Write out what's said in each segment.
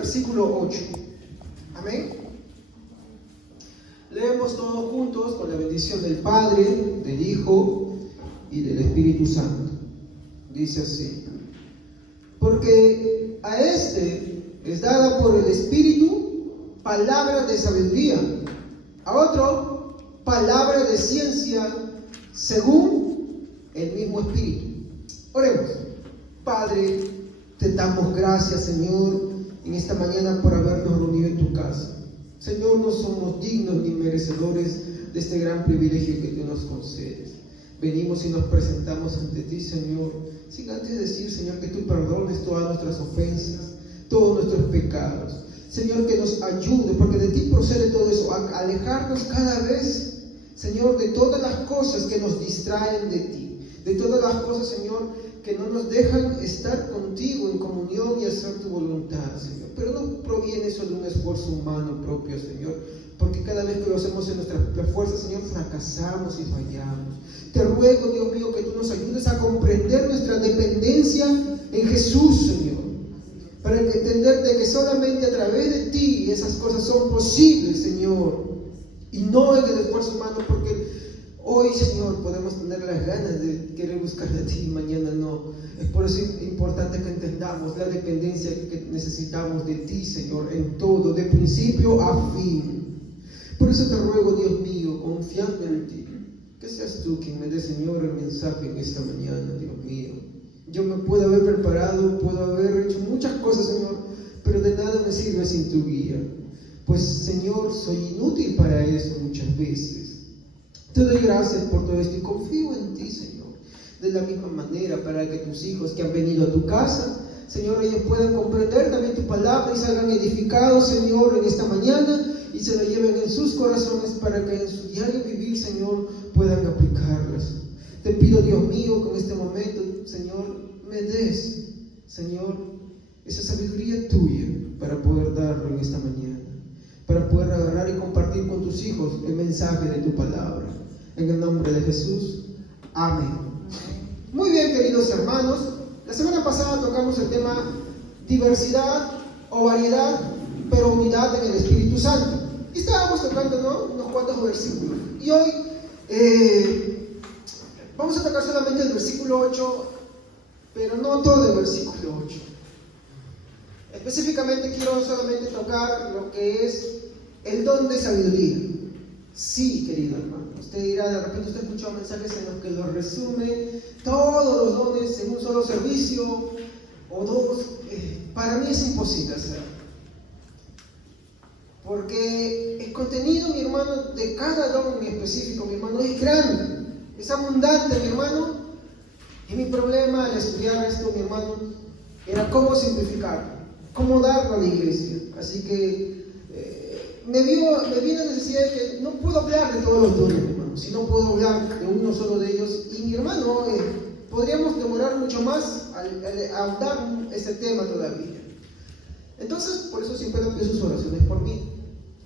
versículo 8. Amén. Leemos todos juntos con la bendición del Padre, del Hijo y del Espíritu Santo. Dice así: porque a este es dada por el Espíritu palabra de sabiduría, a otro palabra de ciencia según el mismo Espíritu. Oremos. Padre, te damos gracias, Señor, en esta mañana por habernos reunido en tu casa. Señor, no somos dignos ni merecedores de este gran privilegio que tú nos concedes. Venimos y nos presentamos ante ti, Señor, sin antes decir, Señor, que tú perdones todas nuestras ofensas, todos nuestros pecados. Señor, que nos ayude, porque de ti procede todo eso, a alejarnos cada vez, Señor, de todas las cosas que nos distraen de ti, de todas las cosas, Señor, que no nos dejan estar contigo en comunión y hacer tu voluntad, Señor. Pero no proviene eso de un esfuerzo humano propio, Señor, porque cada vez que lo hacemos en nuestra propia fuerza, Señor, fracasamos y fallamos. Te ruego, Dios mío, que tú nos ayudes a comprender nuestra dependencia en Jesús, Señor, para entender de que solamente a través de ti esas cosas son posibles, Señor, y no en el esfuerzo humano, porque hoy, Señor, podemos tener las ganas de querer buscar de ti y mañana no. Es por eso importante que entendamos la dependencia que necesitamos de ti, Señor, en todo, de principio a fin. Por eso te ruego, Dios mío, confiando en ti, que seas tú quien me dé, Señor, el mensaje en esta mañana, Dios mío. Yo me puedo haber preparado, puedo haber hecho muchas cosas, Señor, pero de nada me sirve sin tu guía. Pues, Señor, soy inútil para eso muchas veces. Te doy gracias por todo esto y confío en ti, Señor. De la misma manera, para que tus hijos que han venido a tu casa, Señor, ellos puedan comprender también tu palabra y salgan edificados, Señor, en esta mañana y se la lleven en sus corazones para que en su diario vivir, Señor, puedan aplicarlas. Te pido, Dios mío, con este momento, Señor, me des, Señor, esa sabiduría tuya para poder darlo en esta mañana, para poder agarrar y compartir con tus hijos el mensaje de tu palabra. En el nombre de Jesús, amén. Muy bien, queridos hermanos, la semana pasada tocamos el tema diversidad o variedad, pero unidad en el Espíritu Santo. Y estábamos tocando, ¿no?, unos cuantos versículos. Y hoy vamos a tocar solamente el versículo 8, pero no todo el versículo 8. Específicamente quiero solamente tocar lo que es el don de sabiduría. Sí, querido hermano, usted dirá, de repente usted ha escuchado mensajes en los que lo resume todos los dones en un solo servicio o dos. Para mí es imposible hacerlo, porque el contenido, mi hermano, de cada don en específico, mi hermano, es grande, es abundante, mi hermano. Y mi problema al estudiar esto, mi hermano, era cómo simplificarlo, cómo darlo a la iglesia. Así que me vi la necesidad de que no puedo hablar de todos los dones, hermano, si no puedo hablar de uno solo de ellos. Y mi hermano, podríamos demorar mucho más al ahondar este tema todavía. Entonces, por eso siempre le pido sus oraciones por mí.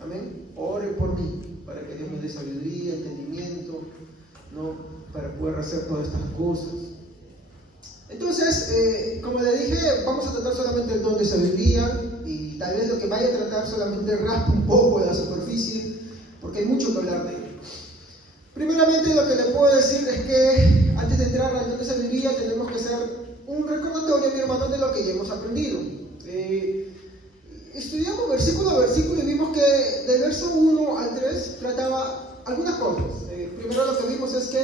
Amén. Oren por mí, para que Dios me dé sabiduría, entendimiento, ¿no?, para poder hacer todas estas cosas. Entonces, como le dije, vamos a tratar solamente el don de sabiduría, y tal vez lo que vaya a tratar solamente raspa un poco de la superficie, porque hay mucho que hablar de ello. Primeramente, lo que le puedo decir es que antes de entrar al don de sabiduría tenemos que hacer un recordatorio, mi hermano, de lo que ya hemos aprendido. Estudiamos versículo a versículo y vimos que del verso 1 al 3 trataba algunas cosas. Primero lo que vimos es que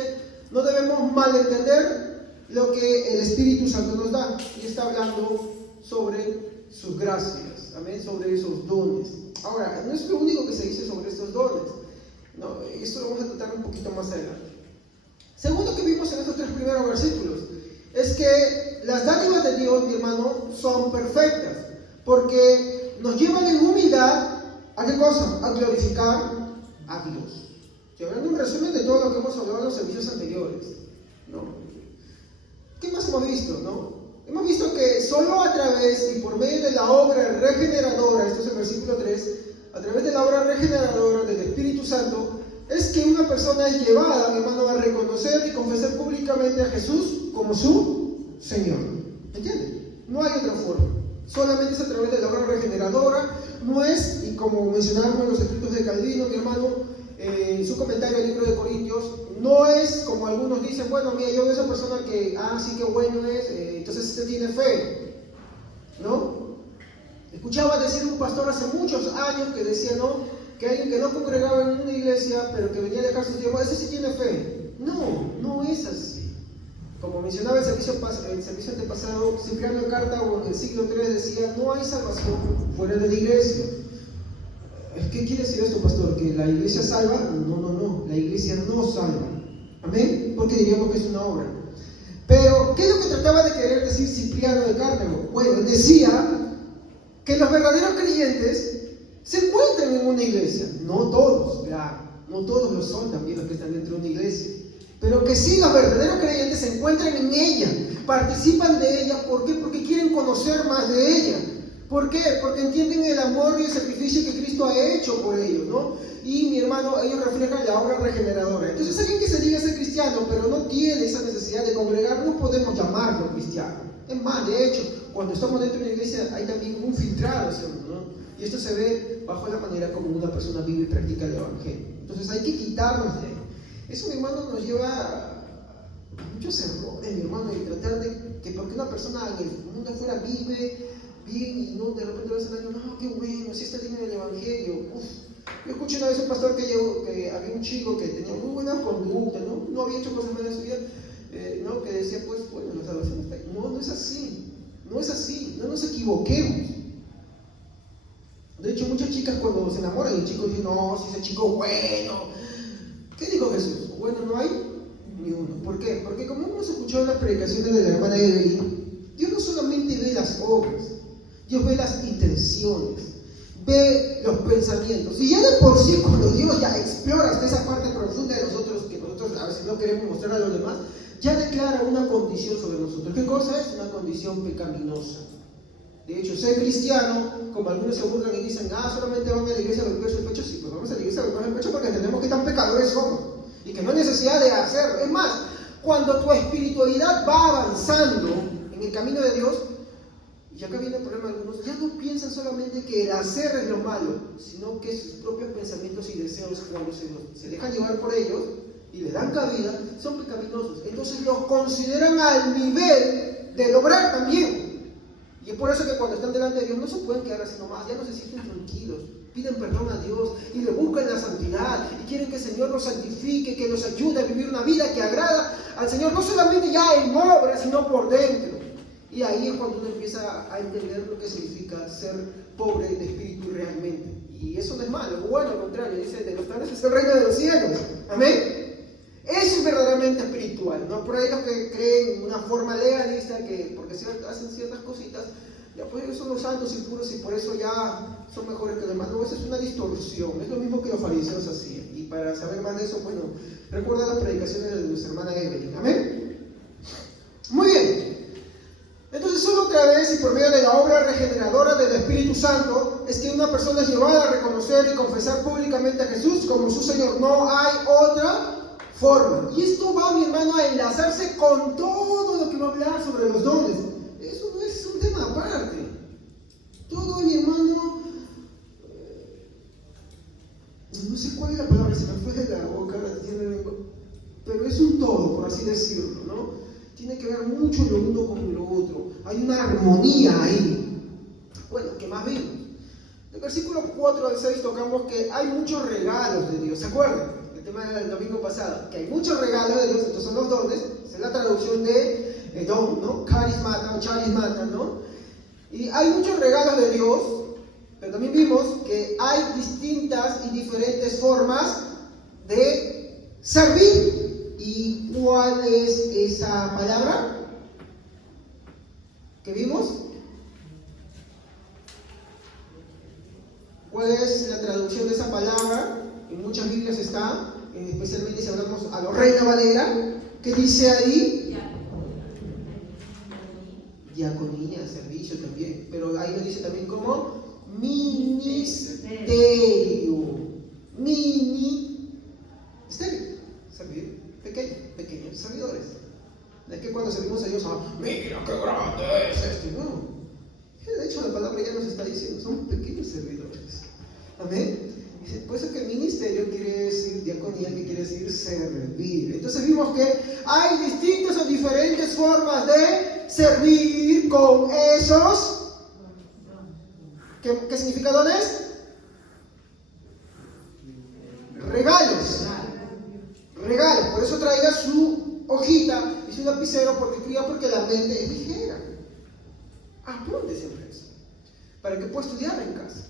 no debemos malentender lo que el Espíritu Santo nos da, y está hablando sobre sus gracias, amén, sobre esos dones. Ahora, no es lo único que se dice sobre estos dones, no, esto lo vamos a tratar un poquito más adelante. Segundo que vimos en estos tres primeros versículos es que las dádivas de Dios, mi hermano, son perfectas, porque nos llevan en humildad ¿a qué cosa? A glorificar a Dios. Estoy hablando un resumen de todo lo que hemos hablado en los servicios anteriores, ¿no? ¿Qué más hemos visto, no? Hemos visto que solo a través y por medio de la obra regeneradora, esto es el versículo 3, a través de la obra regeneradora del Espíritu Santo, es que una persona es llevada, mi hermano, a reconocer y confesar públicamente a Jesús como su Señor. ¿Entienden? No hay otra forma. Solamente es a través de la obra regeneradora no es, y como mencionábamos en los escritos de Calvino, mi hermano, en su comentario al libro de Corintios, no es como algunos dicen, bueno, mira, yo veo a esa persona que, sí que bueno es, entonces este tiene fe, ¿no? Escuchaba decir un pastor hace muchos años que decía, ¿no?, que alguien que no congregaba en una iglesia, pero que venía a dejar su tiempo, ese sí tiene fe. No, no es así. Como mencionaba el servicio antepasado, Cipriano de Cartago en el siglo III decía, no hay salvación fuera de la iglesia. ¿Qué quiere decir esto, pastor? ¿Que la iglesia salva? No, la iglesia no salva. ¿Amén? Porque diríamos que es una obra. Pero, ¿qué es lo que trataba de querer decir Cipriano de Cartago? Bueno, decía que los verdaderos creyentes se encuentran en una iglesia. No todos, claro, no todos lo son también los que están dentro de una iglesia. Pero que sí, los verdaderos creyentes se encuentran en ella, participan de ella. ¿Por qué? Porque quieren conocer más de ella. ¿Por qué? Porque entienden el amor y el sacrificio que Cristo ha hecho por ellos, ¿no? Y mi hermano, ellos reflejan la obra regeneradora. Entonces, alguien que se diga ser cristiano, pero no tiene esa necesidad de congregar, no podemos llamarlo cristiano. Es más, de hecho, cuando estamos dentro de una iglesia hay también un filtrado, ¿no? Y esto se ve bajo la manera como una persona vive y practica el evangelio. Entonces, hay que quitarnos de él. Eso, mi hermano, nos lleva a muchos errores, mi hermano, y tratar de que porque una persona en el mundo afuera vive bien y no, de repente ves el año, no, qué bueno, si está bien en el evangelio. Yo escuché una vez un pastor que había un chico que tenía muy buena conducta, no había hecho cosas malas en su vida, ¿no? Que decía, pues, bueno, la salvación está ahí. No es así, no nos equivoquemos. De hecho, muchas chicas cuando se enamoran, el chico dice, no, si ese chico bueno. ¿Qué dijo Jesús? Bueno, no hay ni uno. ¿Por qué? Porque como hemos escuchado en las predicaciones de la hermana Evelyn, Dios no solamente ve las obras, Dios ve las intenciones, ve los pensamientos. Y ya de por sí, cuando Dios ya explora hasta esa parte profunda de nosotros, que nosotros a veces no queremos mostrar a los demás, ya declara una condición sobre nosotros. ¿Qué cosa es? Una condición pecaminosa. De hecho, ser cristiano, como algunos se burlan y dicen, solamente van a la iglesia a golpearse el pecho. Sí, pues vamos a la iglesia a golpearse el pecho porque entendemos que tan pecadores somos y que no hay necesidad de hacerlo. Es más, cuando tu espiritualidad va avanzando en el camino de Dios, y acá viene el problema de algunos, ya no piensan solamente que el hacer es lo malo, sino que sus propios pensamientos y deseos, cuando se dejan llevar por ellos y le dan cabida, son pecaminosos. Entonces los consideran al nivel de lograr también. Y es por eso que cuando están delante de Dios no se pueden quedar así nomás, ya no se sienten tranquilos, piden perdón a Dios y le buscan la santidad y quieren que el Señor los santifique, que los ayude a vivir una vida que agrada al Señor, no solamente ya en obra, sino por dentro. Y ahí es cuando uno empieza a entender lo que significa ser pobre de espíritu realmente. Y eso no es malo, bueno, al contrario, dice, de los tales es el reino de los cielos. Amén. Eso es verdaderamente espiritual, ¿no? Por ahí los que creen en una forma legalista, que porque hacen ciertas cositas, ya pues ellos son los santos y puros y por eso ya son mejores que los demás. No, esa es una distorsión, es lo mismo que los fariseos hacían. Y para saber más de eso, bueno, recuerda las predicaciones de nuestra hermana Evelyn. Amén. Muy bien. Entonces, solo otra vez y por medio de la obra regeneradora del Espíritu Santo es que una persona es llevada a reconocer y confesar públicamente a Jesús como su Señor. No hay otra forma. Y esto va, mi hermano, a enlazarse con todo lo que va a hablar sobre los dones. Eso no es un tema aparte. Todo, mi hermano, no sé cuál es la palabra, se me fue de la boca, pero es un todo, por así decirlo, ¿no? Tiene que ver mucho lo uno con lo otro. Hay una armonía ahí. Bueno, ¿qué más vimos? Del versículo 4 al 6 tocamos que hay muchos regalos de Dios. ¿Se acuerdan? El tema del domingo pasado. Que hay muchos regalos de Dios. Estos son los dones. Esa es la traducción de don, ¿no? Carismata o charismata, ¿no? Y hay muchos regalos de Dios. Pero también vimos que hay distintas y diferentes formas de servir. ¿Y cuál es esa palabra que vimos? ¿Cuál es la traducción de esa palabra? En muchas Biblias está, especialmente si hablamos a lo Reina Valera, ¿qué dice ahí? Diaconía, servicio también, pero ahí lo dice también como ministerio. Ministerio, servir. Pequeños servidores. No es que cuando servimos a Dios, mira qué grande es esto. No. De hecho, la palabra ya nos está diciendo, son pequeños servidores. Amén. Por eso que ministerio quiere decir diaconía, que quiere decir servir. Entonces vimos que hay distintas o diferentes formas de servir con esos. ¿Qué significa dones? Regalos. Regalos. Por eso traiga su hojita y su lapicero, porque la mente es ligera. Apunte siempre eso, para que pueda estudiar en casa.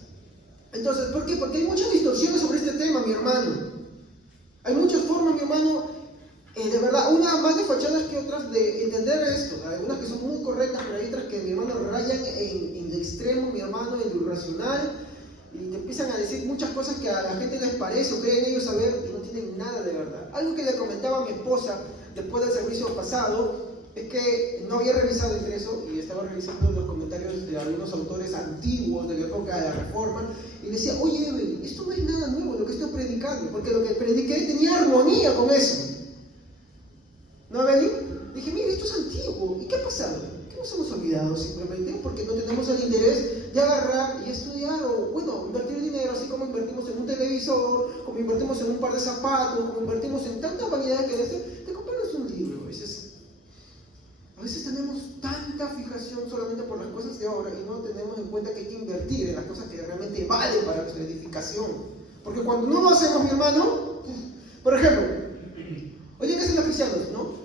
Entonces, ¿por qué? Porque hay muchas distorsiones sobre este tema, mi hermano. Hay muchas formas, mi hermano, de verdad, unas más desfachadas que otras de entender esto. Hay unas que son muy correctas, pero hay otras que, mi hermano, rayan en el extremo, mi hermano, en lo irracional, y te empiezan a decir muchas cosas que a la gente les parece o creen ellos saber y no tienen nada de verdad. Algo que le comentaba a mi esposa después del servicio pasado es que no había revisado entre eso y estaba revisando los comentarios de algunos autores antiguos de la época de la Reforma y decía, oye Evelyn, esto no es nada nuevo lo que estoy predicando, porque lo que prediqué tenía armonía con eso. ¿No, Evelyn? Dije, mire, esto es antiguo. ¿Y qué ha pasado? ¿Qué nos hemos olvidado simplemente? Porque no tenemos el interés de agarrar y estudiar o, bueno, invertir dinero, así como invertimos en un televisor, como invertimos en un par de zapatos, como invertimos en tanta vanidad que de comprarnos un libro. A veces tenemos tanta fijación solamente por las cosas de ahora y no tenemos en cuenta que hay que invertir en las cosas que realmente valen para nuestra edificación. Porque cuando no lo hacemos, mi hermano, por ejemplo, oye, ¿qué hacen los cristianos, no?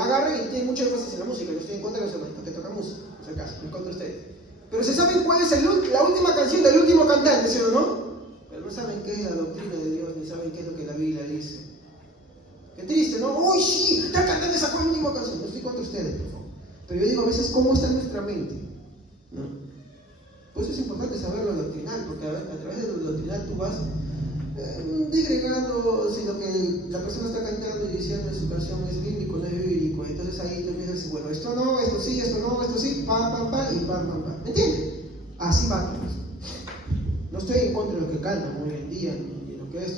Agarran y tienen mucho énfasis en la música. Yo estoy en contra de los hermanos que tocan música, por si acaso, en contra de ustedes. Pero se saben cuál es la última canción del último cantante, ¿sí o no? Pero no saben qué es la doctrina de Dios, ni saben qué es lo que la Biblia dice. Qué triste, ¿no? ¡Uy, sí! ¡El cantante sacó la última canción! No estoy contra ustedes, por favor. Pero yo digo a veces, ¿cómo está nuestra mente? ¿No? Por eso es importante saber lo doctrinal, porque a través de lo doctrinal tú vas disgregando si lo que la persona está cantando y diciendo en su canción es bíblico o no es bíblico. Entonces ahí tú empiezas a decir, bueno, esto no, esto sí, esto no, esto sí, pam, pam, pam, y pam, pam, pam. ¿Me entiendes? Así va todo esto. No estoy en contra de lo que cantan hoy en día, ni lo que es.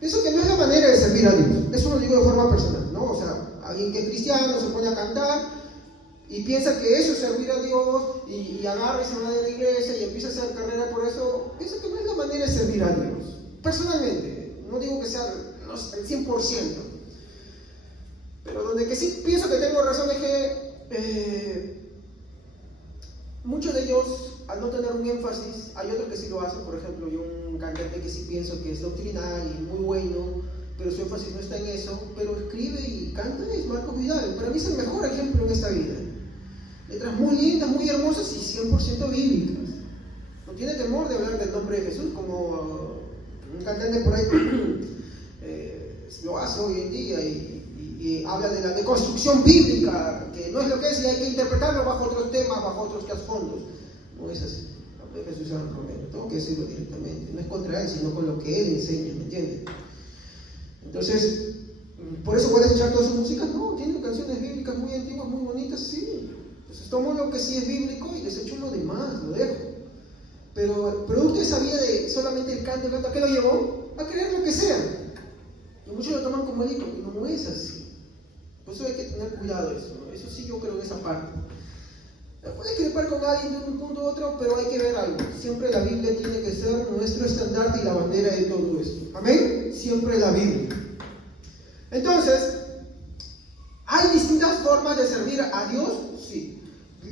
Eso que no es la manera de servir a Dios. Eso lo digo de forma personal, ¿no? O sea, alguien que es cristiano se pone a cantar y piensa que eso es servir a Dios y agarra y se va de la iglesia y empieza a hacer carrera por eso. Pienso que no es la manera de servir a Dios. Personalmente, no digo que sea el 100%, pero donde que sí pienso que tengo razón es que muchos de ellos, al no tener un énfasis, hay otros que sí lo hacen. Por ejemplo, yo un cantante que sí pienso que es doctrinal y muy bueno, pero su énfasis no está en eso, pero escribe y canta, es Marcos Vidal. Para mí es el mejor ejemplo en esta vida. Letras muy lindas, muy hermosas y 100% bíblicas. No tiene temor de hablar del nombre de Jesús como un cantante por ahí lo hace hoy en día y habla de la deconstrucción bíblica, que no es lo que es y hay que interpretarlo bajo otros temas, bajo otros trasfondos. No es así. Jesús es un Romero, tengo que decirlo directamente. No es contra él, sino con lo que él enseña, ¿me entiendes? Entonces, ¿por eso puedes escuchar toda su música? No, tiene canciones bíblicas muy antiguas, muy bonitas, sí. Entonces tomo lo que sí es bíblico y desecho lo demás, lo dejo. Pero producto de esa vida de solamente el canto, ¿a qué lo llevó? A creer lo que sea. Y muchos lo toman como él y no es así. Por eso hay que tener cuidado eso, ¿no? Eso sí yo creo en esa parte. Puede crepar con alguien de un punto a otro, pero hay que ver algo. Siempre la Biblia tiene que ser nuestro estandarte y la bandera de todo esto. ¿Amén? Siempre la Biblia. Entonces, ¿hay distintas formas de servir a Dios? Sí.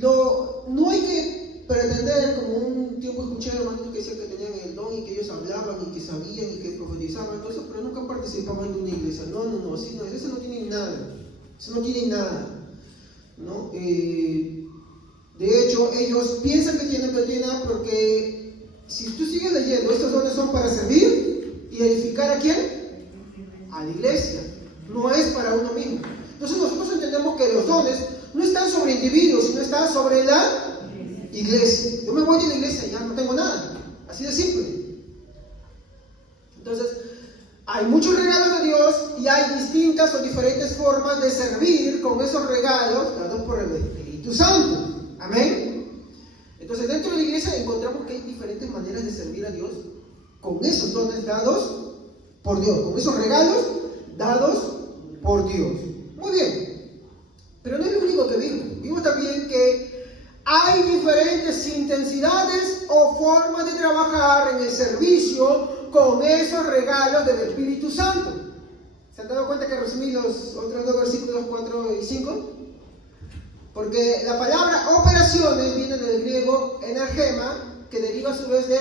No hay que pretender, como un tiempo escuché a hermanos que decían que tenían el don y que ellos hablaban y que sabían y que profetizaban y todo eso, pero nunca participaban de una iglesia. No, así no es. Eso no tiene nada. Eso no tiene nada. ¿No? De hecho, ellos piensan que tienen, pero tienen nada, porque si tú sigues leyendo, estos dones son para servir y edificar ¿a quién? A la iglesia. No es para uno mismo. Entonces nosotros entendemos que los dones no están sobre individuos, sino están sobre la iglesia. Yo me voy de la iglesia y ya no tengo nada. Así de simple. Entonces, hay muchos regalos de Dios y hay distintas o diferentes formas de servir con esos regalos dados por el Espíritu Santo. Amén. Entonces dentro de la iglesia encontramos que hay diferentes maneras de servir a Dios con esos dones dados por Dios, con esos regalos dados por Dios. Muy bien. Pero no es lo único que vimos. Vimos también que hay diferentes intensidades o formas de trabajar en el servicio con esos regalos del Espíritu Santo. ¿Se han dado cuenta que resumí los otros dos versículos 4 y 5? Porque la palabra operaciones viene del griego energema, que deriva a su vez de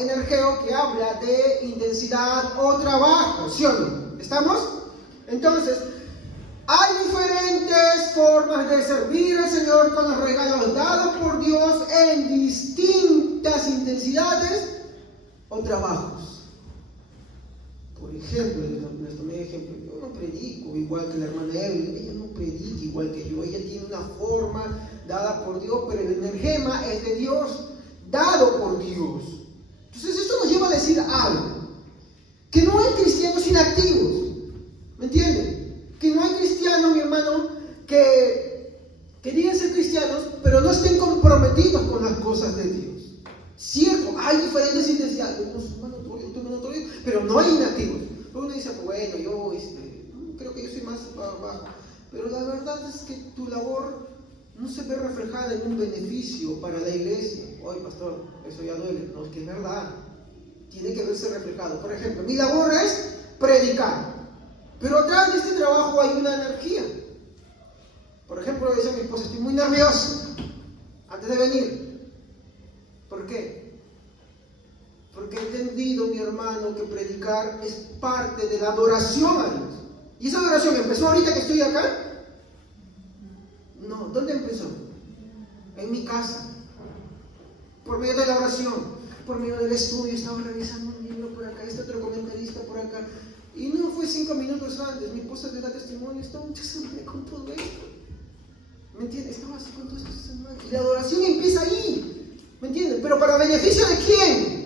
energeo, que habla de intensidad o trabajo, ¿sí o no? ¿Estamos? Entonces, hay diferentes formas de servir al Señor con los regalos dados por Dios en distintas intensidades o trabajos. Por ejemplo, les tomé ejemplo, yo no predico igual que la hermana Evelyn, ella no predica igual que yo, ella tiene una forma dada por Dios, pero el energema es de Dios, dado por Dios. Entonces esto nos lleva a decir algo, que no hay cristianos inactivos, ¿me entienden? Que no hay cristianos, mi hermano, que digan ser cristianos, pero no estén comprometidos con las cosas de Dios. Cierto, hay diferentes intensidades, pero no hay inactivos. Uno dice, bueno, yo creo que yo soy más bajo, pero la verdad es que tu labor no se ve reflejada en un beneficio para la iglesia. Oye, pastor, eso ya duele. No, es que es verdad, tiene que verse reflejado. Por ejemplo, mi labor es predicar, pero atrás de este trabajo hay una energía. Por ejemplo, dice mi esposa, estoy muy nervioso antes de venir. ¿Por qué? Porque he entendido, mi hermano, que predicar es parte de la adoración a Dios. ¿Y esa adoración empezó ahorita que estoy acá? No, ¿dónde empezó? En mi casa. Por medio de la oración, por medio del estudio, estaba revisando un libro por acá, este otro comentarista por acá. Y no fue 5 minutos antes, mi esposa le da testimonio, estaba muchachamente con todo esto. ¿Me entiendes? Estaba así con todo esto. Y la adoración empieza ahí. ¿Me entiendes? Pero ¿para beneficio de quién?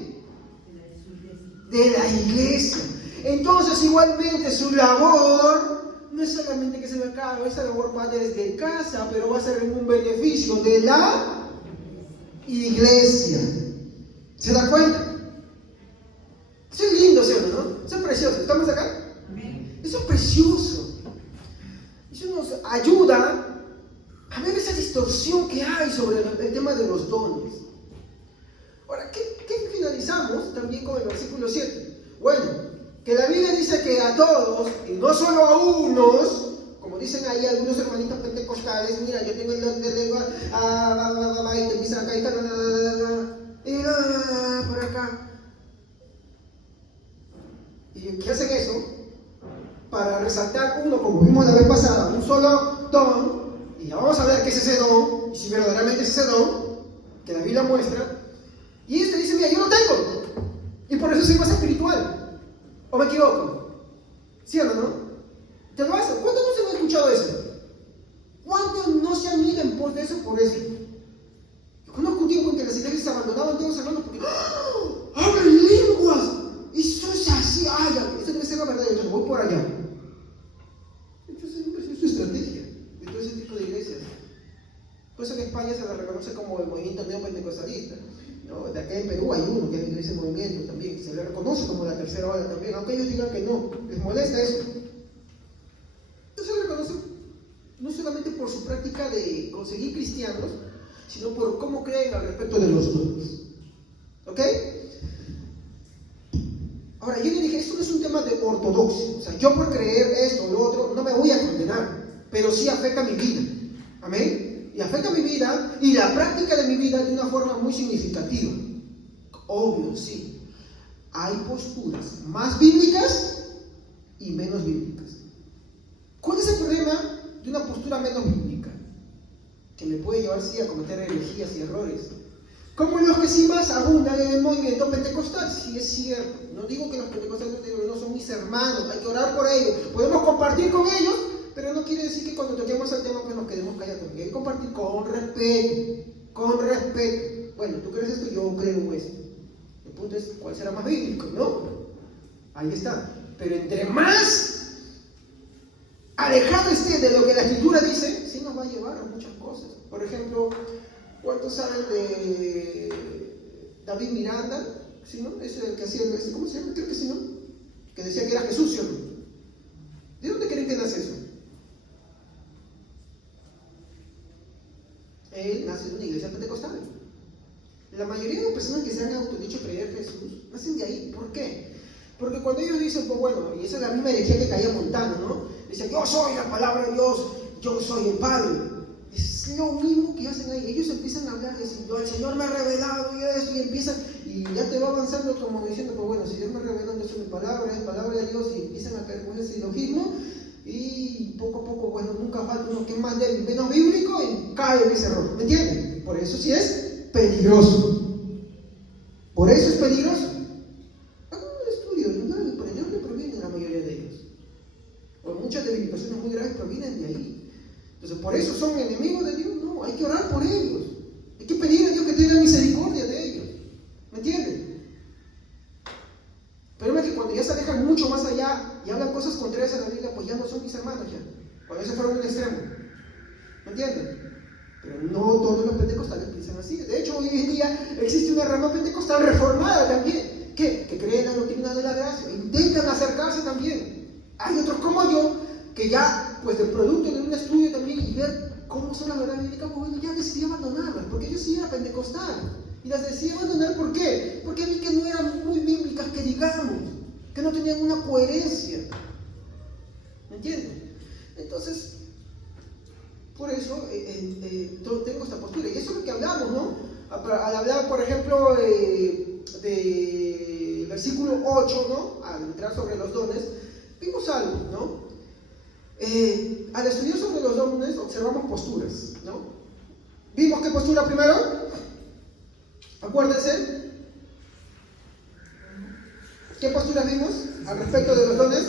De la iglesia. Entonces, igualmente, su labor no es solamente que se ve acá, esa labor va desde casa, pero va a ser en un beneficio de la iglesia. ¿Se da cuenta? Eso es lindo, ¿sí o no? Eso es precioso. ¿Estamos acá? Eso es precioso. Eso nos ayuda a ver esa distorsión que hay sobre el tema de los dones. Ahora, ¿qué finalizamos también con el versículo 7? Bueno, que la Biblia dice que a todos, y no solo a unos, como dicen ahí algunos hermanitos pentecostales, mira, yo tengo el don de lengua, y te empiezan acá, y por acá. ¿Y qué hacen eso? Para resaltar uno, como vimos la vez pasada, un solo don, y ya vamos a ver qué es ese don, y si verdaderamente es ese don, que la Biblia muestra, y este dice, mira, yo lo tengo, y por eso soy más espiritual. ¿O me equivoco? ¿Sí o no? ¿Te lo hace? ¿Cuántos no se han escuchado eso? ¿Cuántos no se han ido en pos de eso por eso? Yo conozco un tiempo en que las iglesias se abandonaban todos hermanos porque ¡hablan lenguas! Eso es así, eso debe ser la verdad, entonces voy por allá. Entonces es su estrategia de todo ese tipo de iglesias. Por eso en España se la reconoce como el movimiento neopentecostalista. ¿No? De acá en Perú hay uno que es ese movimiento también, se le reconoce como la tercera ola también, aunque ellos digan que no, les molesta eso. No se le reconoce no solamente por su práctica de conseguir cristianos, sino por cómo creen al respecto de los dones. ¿Ok? Ahora, yo le dije, esto no es un tema de ortodoxia, o sea, yo por creer esto o lo otro no me voy a condenar, pero sí afecta mi vida. ¿Amén? Y afecta mi vida y la práctica de mi vida de una forma muy significativa. Obvio, sí. Hay posturas más bíblicas y menos bíblicas. ¿Cuál es el problema de una postura menos bíblica? Que me puede llevar, sí, a cometer herejías y errores. Como los que sí más abundan en el movimiento pentecostal. Sí, es cierto. No digo que los pentecostales no son mis hermanos, hay que orar por ellos. Podemos compartir con ellos, pero no quiere decir que cuando toquemos el tema pues nos quedemos callados. Hay que compartir con respeto, con respeto. Bueno, tú crees esto, yo creo esto. El punto es, ¿cuál será más bíblico? ¿No? Ahí está. Pero entre más alejado esté de lo que la Escritura dice, sí nos va a llevar a muchas cosas. Por ejemplo, ¿cuántos saben de David Miranda? ¿Sí, no? Ese el que hacía, ¿cómo se llama? Creo que sí, ¿no? Que decía que era Jesús, ¿sí o no? ¿De dónde creen que nace eso? Él nace de una iglesia iglesia pentecostal. La mayoría de las personas que se han autodicho creer en Jesús nacen de ahí. ¿Por qué? Porque cuando ellos dicen, pues bueno, y esa es la misma herejía que caía Montano, ¿no? Dicen, yo soy la palabra de Dios, yo soy el Padre. Es lo mismo que hacen ahí. Ellos empiezan a hablar, dicen, yo, el Señor me ha revelado y esto, y empiezan, y ya te va avanzando como diciendo, pues bueno, si Dios me ha revelado, eso es mi palabra, es palabra de Dios, y empiezan a caer con ese silogismo, y poco a poco, bueno, nunca falta uno que es más débil, menos bíblico, y cae en ese error. ¿Me entienden? Por eso sí es peligroso. Por eso es peligroso. Hagan un estudio, ¿de dónde provienen la mayoría de ellos? Pues muchas debilitaciones muy graves provienen de ahí. Entonces, ¿por eso son enemigos de Dios? No, hay que orar por ellos. Hay que pedir a Dios que tenga misericordia de ellos. ¿Me entienden? Pero es que cuando ya se alejan mucho más allá y hablan cosas contrarias a la Biblia, pues ya no son mis hermanos ya. Cuando se fueron a un extremo. ¿Me entienden? Pero no todos los pentecostales piensan así. De hecho, hoy en día existe una rama pentecostal reformada también, que cree en la doctrina de la gracia. Intentan acercarse también. Hay otros como yo, que ya, pues de producto de un estudio también y ver cómo son las verdades bíblicas, pues bueno, ya decidí abandonarlas, porque yo sí era pentecostal. Y las decidí abandonar, ¿por qué? Porque vi que no eran muy bíblicas, que digamos, que no tenían una coherencia. ¿Me entienden? Entonces, por eso tengo esta postura. Y eso es lo que hablamos, ¿no? Al hablar, por ejemplo, de versículo 8, ¿no? Al entrar sobre los dones, vimos algo, ¿no? Al estudiar sobre los dones, observamos posturas, ¿no? ¿Vimos qué postura primero? Acuérdense. ¿Qué posturas vimos al respecto de los dones?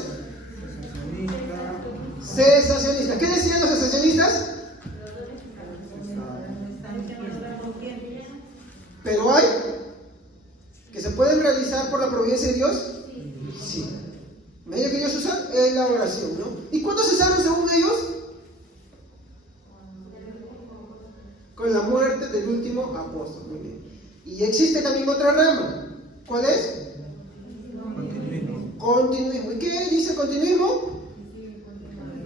Cesacionistas. ¿Qué decían los cesacionistas? ¿Pero hay que se pueden realizar por la providencia de Dios? Sí. El medio que ellos usan es la oración, ¿no? ¿Y cuándo cesaron según ellos? Con la muerte del último apóstol. Muy bien. Y existe también otra rama. ¿Cuál es? Continuismo. ¿Y qué dice continuismo?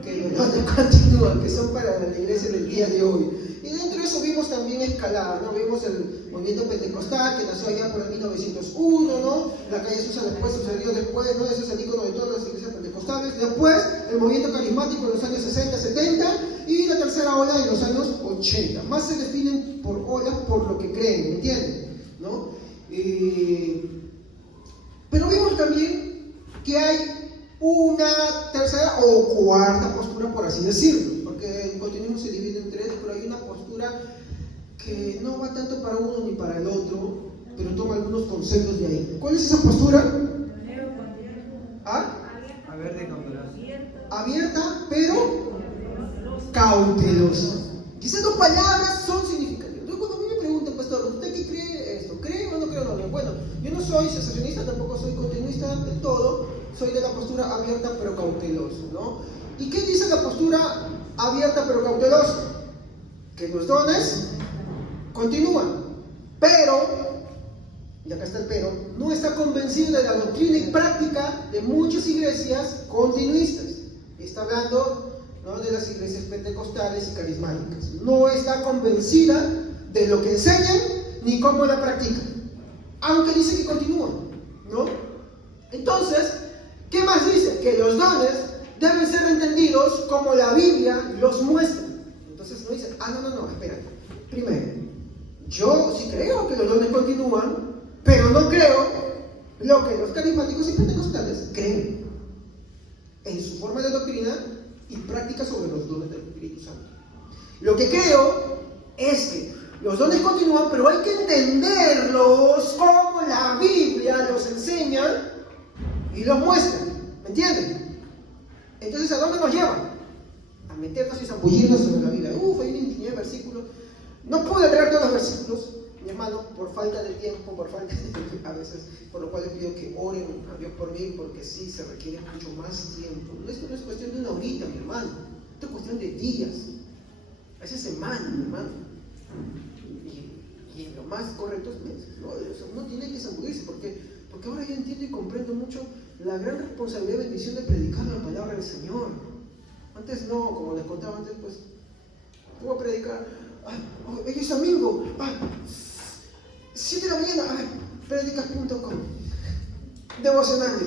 Que los dones continúan, que son para la iglesia del día de hoy. Y dentro de eso vimos también escalada, ¿no? Vimos el movimiento pentecostal que nació allá por el 1901, ¿no? La calle Susa después sucedió después, ¿no? Ese es el icono de todas las iglesias pentecostales. Después, el movimiento carismático en los años 60, 70 y la tercera ola en los años 80. Más se definen por olas por lo que creen, ¿me entienden? ¿No? Pero vimos también que hay una tercera o cuarta postura, por así decirlo, porque el continuismo se divide en tres, pero hay una postura que no va tanto para uno ni para el otro, pero toma algunos conceptos de ahí. ¿Cuál es esa postura? ¿Ah? Abierta, pero cautelosa. Esas dos palabras son significativas. Entonces, cuando a mí me preguntan, pastor, ¿usted qué cree esto? ¿Cree o no cree? No? Bueno, yo no soy cesacionista, tampoco soy continuista del todo, soy de la postura abierta pero cautelosa, ¿no? ¿Y qué dice la postura abierta pero cautelosa? Que los dones continúan, pero, y acá está el pero, no está convencido de la doctrina y práctica de muchas iglesias continuistas. Está hablando, ¿no?, de las iglesias pentecostales y carismáticas. No está convencida de lo que enseñan ni cómo la practican, aunque dice que continúan, ¿no? Entonces, ¿qué más dice? Que los dones deben ser entendidos como la Biblia los muestra. Entonces no dice, no, espérate. Primero, yo sí creo que los dones continúan, pero no creo lo que los carismáticos y pentecostales creen en su forma de doctrina y práctica sobre los dones del Espíritu Santo. Lo que creo es que los dones continúan, pero hay que entenderlos como la Biblia los enseña y los muestra. ¿Me entienden? Entonces, ¿a dónde nos lleva? A meternos y zambullirnos sobre la Biblia. Hay una infinidad de versículos. No pude leer todos los versículos, mi hermano, por falta de tiempo, por falta de a veces, por lo cual les pido que oren a Dios por mí, porque sí se requiere mucho más tiempo. Esto no es cuestión de una horita, mi hermano. Esto es cuestión de días, a veces semanas, mi hermano. Y lo más correcto es meses, ¿no? O sea, uno tiene que zambullirse, porque ahora yo entiendo y comprendo mucho la gran responsabilidad y bendición de predicar la palabra del Señor. Antes no, como les contaba antes, pues, voy a predicar, Hoy es domingo. 7 de la mañana. Predicas.com. Devocionales.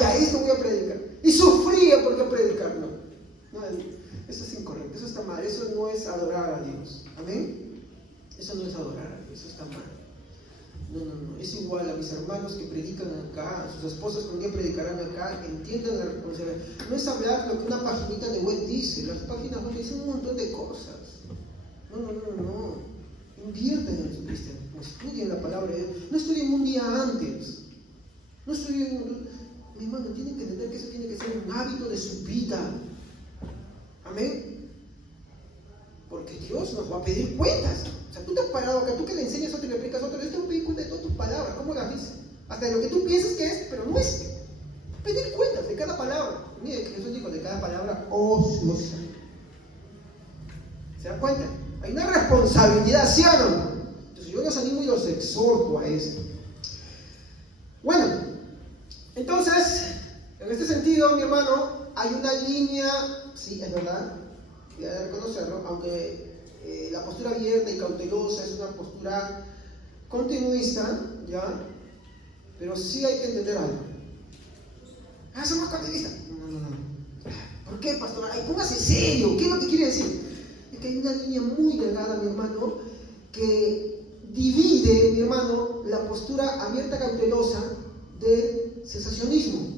Ya, esto voy a predicar. Y sufría porque predicar. No, eso es incorrecto. Eso está mal. Eso no es adorar a Dios. Amén. Eso no es adorar a Dios. Eso está mal. No. Es igual a mis hermanos que predican acá, a sus esposas que un día predicarán acá, entiendan la responsabilidad. No es hablar lo que una paginita de web dice. Las páginas web dicen un montón de cosas. No. Inviertan en su cristianismo, estudien la palabra de Dios. No estudien un día antes. No estudien. Mi hermano, tienen que entender que eso tiene que ser un hábito de su vida. Amén. Porque Dios nos va a pedir cuentas. O sea, tú te has parado acá, tú que le enseñas otro y le aplicas otro, Dios te va a pedir cuenta de todas tus palabras, ¿cómo las dices? Hasta de lo que tú piensas que es, pero no es. Pedir cuentas de cada palabra. Mire que Jesús dijo de cada palabra ociosa. ¿Se dan cuenta? Hay una responsabilidad, ¿sí o no? Entonces yo los animo y los exhorto a esto. Bueno, entonces, en este sentido, mi hermano, hay una línea, sí, es verdad, y hay que reconocerlo, aunque la postura abierta y cautelosa es una postura continuista, ¿ya? Pero sí hay que entender algo. Somos continuistas. No. ¿Por qué, pastor? Póngase serio, ¿qué es lo que quiere decir? Es que hay una línea muy delgada, mi hermano, que divide, mi hermano, la postura abierta cautelosa del cesacionismo.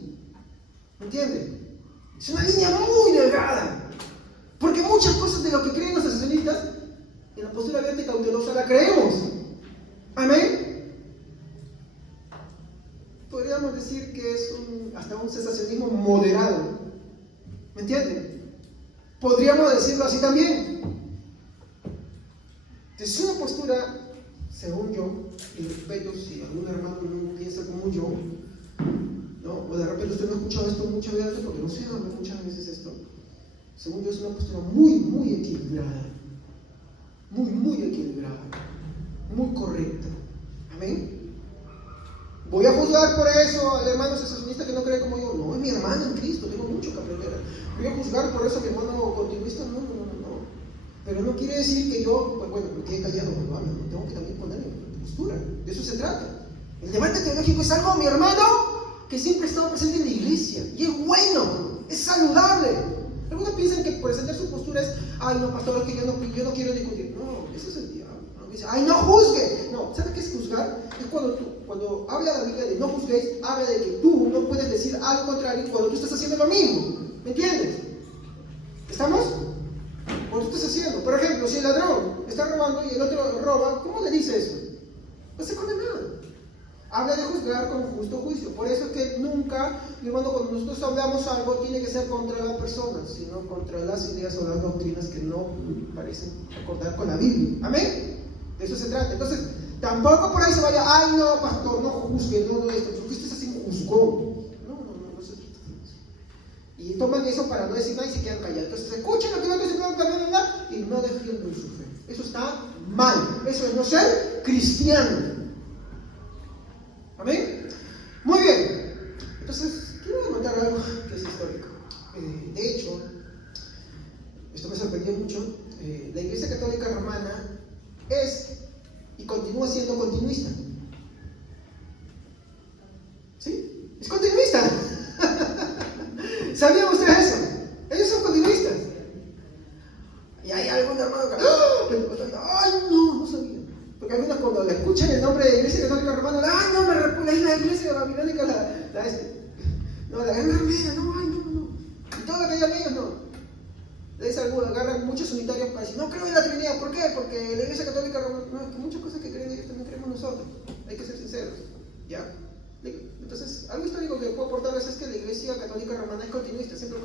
¿Me entiende? Es una línea muy delgada. Porque muchas cosas de lo que creen los cesacionistas, en la postura abierta y cautelosa la creemos. Amén. Podríamos decir que es hasta un cesacionismo moderado. ¿Me entienden? Podríamos decirlo así también. Es una postura, según yo, y respeto si algún hermano no piensa como yo, ¿no? O de repente usted no ha escuchado esto muchas veces, porque no se habla muchas veces esto. Según yo es una postura muy equilibrada. Muy equilibrada. Muy correcta. Amén. ¿Voy a juzgar por eso al hermano cesacionista que no cree como yo? No, es mi hermano en Cristo, tengo mucho que aprender. ¿Voy a juzgar por eso a mi hermano continuista? No. Pero no quiere decir que yo, pues bueno, me quede callado cuando hablo, no tengo que también poner mi postura. De eso se trata. El debate teológico es algo, mi hermano, que siempre ha estado presente en la iglesia. Y es bueno, es saludable. Algunos piensan que presentar su postura es, no, pastor, es que yo no quiero discutir. No, eso es el diablo. ¿No? Dice, no juzgue. No, ¿sabes qué es juzgar? Es cuando habla la Biblia de no juzguéis, habla de que tú no puedes decir algo contrario cuando tú estás haciendo lo mismo. ¿Me entiendes? ¿Estamos? Cuando tú estás haciendo. Por ejemplo, si el ladrón está robando y el otro roba, ¿cómo le dice eso? No se condena. Habla de juzgar con justo juicio. Por eso es que nunca, mi hermano, cuando nosotros hablamos algo, tiene que ser contra la persona, sino contra las ideas o las doctrinas que no parecen acordar con la Biblia. ¿Amén? De eso se trata. Entonces, tampoco por ahí se vaya, no, pastor, no juzgue, no esto, porque usted es así juzgó. No se trata de eso. Y toman eso para no decir nada y se quedan callados. Entonces, escuchen lo que no dicen, y no defienden su fe. Eso está mal. Eso es no ser cristiano. ¿Amén? Muy bien. Entonces, quiero anotar algo que es histórico. De hecho, esto me sorprendió mucho. La Iglesia Católica Romana es y continúa siendo continuista. ¿Sí? Es continuista. ¿Sabían ustedes eso? Ellos son continuistas. Y hay algún hermano que no sabía. Porque algunos cuando le escuchan el nombre de la Iglesia Católica Romana, es la Iglesia Babilónica, la Guerra Armenia, no. Y todo lo que digan ellos, no. Le dice algunos, agarran muchos unitarios para decir, no creo en la Trinidad. ¿Por qué? Porque la Iglesia Católica Romana, no, que muchas cosas que creen ellos también creemos nosotros. Hay que ser sinceros, ¿ya? Entonces, algo histórico que puedo aportarles es que la Iglesia Católica Romana es continuista, siempre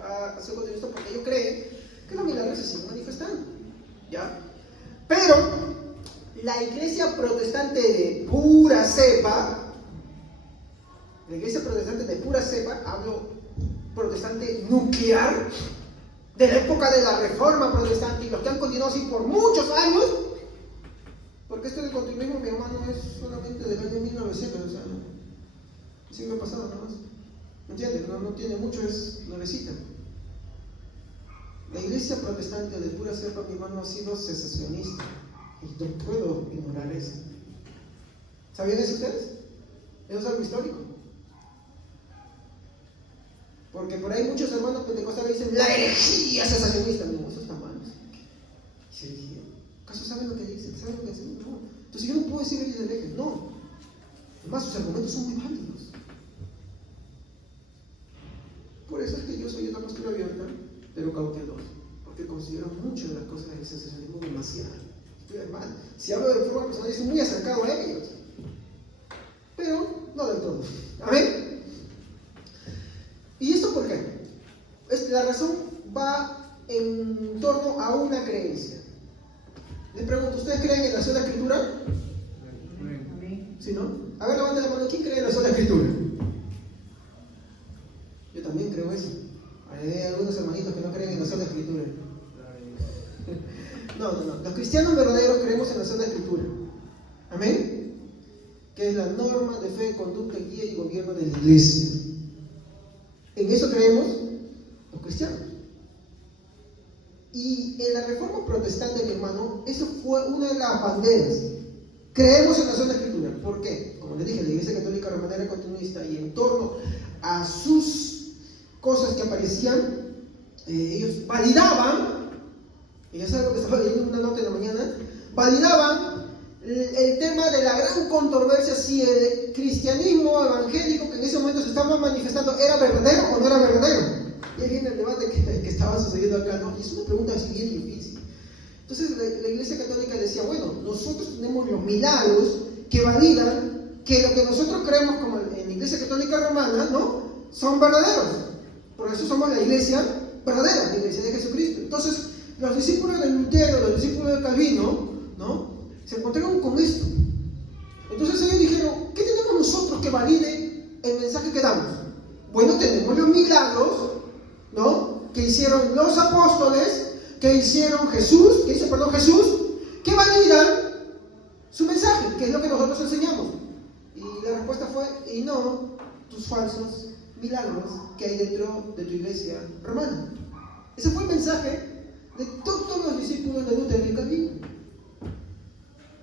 ha sido continuista porque ellos creen que los milagros se siguen manifestando, ¿ya? Pero la Iglesia Protestante de pura cepa, hablo protestante nuclear, de la época de la Reforma Protestante y los que han continuado así por muchos años, porque esto del continuismo, mi hermano, es solamente del año 1900, o sea, el siglo pasado nada más. ¿Me entiendes? No tiene mucho, es nuevecita. La iglesia protestante de pura cepa, mi hermano, ha sido cesacionista. Y no puedo ignorar eso. ¿Sabían eso ustedes? Eso es algo histórico. Porque por ahí muchos hermanos pentecostales dicen la herejía cesacionista. No, eso está mal. ¿Qué herejía? ¿Acaso saben lo que dicen? ¿Saben lo que dicen? No. Entonces yo no puedo decir ellos herejes. No. Además, sus argumentos son muy válidos. Por eso es que yo soy de una postura abierta, pero cautelosa. Porque considero muchas de las cosas del cesacionismo demasiado. Estoy mal. Si hablo de forma personal, estoy muy acercado a ellos. Pero no del todo. ¿Amén? ¿Y esto por qué? La razón va en torno a una creencia. Les pregunto, ¿ustedes creen en la sola escritura? ¿Sí, no? A ver, levanten la mano. ¿Quién cree en la sola escritura? Yo también creo eso. Hay algunos hermanitos que no creen en la sola escritura. No. Los cristianos verdaderos creemos en la sola escritura. ¿Amén? Que es la norma de fe, conducta, guía y gobierno de la iglesia. En eso creemos los cristianos. Y en la reforma protestante, mi hermano, eso fue una de las banderas. Creemos en la sola escritura. ¿Por qué? Como les dije, la Iglesia Católica Romana era continuista y en torno a sus cosas que aparecían, ellos validaban, y ya saben lo que estaba leyendo en una nota en la mañana, validaban el tema de la gran controversia si el cristianismo evangélico que en ese momento se estaba manifestando era verdadero o no era verdadero. Y ahí viene el debate que estaba sucediendo acá, ¿no? Y es una pregunta así bien difícil. Entonces la Iglesia Católica decía, bueno, nosotros tenemos los milagros que validan que lo que nosotros creemos como en la Iglesia Católica Romana, ¿no? Son verdaderos. Por eso somos la Iglesia verdadera, la Iglesia de Jesucristo. Entonces, los discípulos de Lutero, los discípulos de Calvino, ¿no? Se encontraron con esto. Entonces ellos dijeron, ¿qué tenemos nosotros que valide el mensaje que damos? Bueno, tenemos los milagros, ¿no? Que hicieron los apóstoles, que hicieron Jesús, que validan su mensaje, que es lo que nosotros enseñamos. Y la respuesta fue, y no tus falsos milagros que hay dentro de tu iglesia romana. Ese fue el mensaje de todos los discípulos de Lutero y Calvino.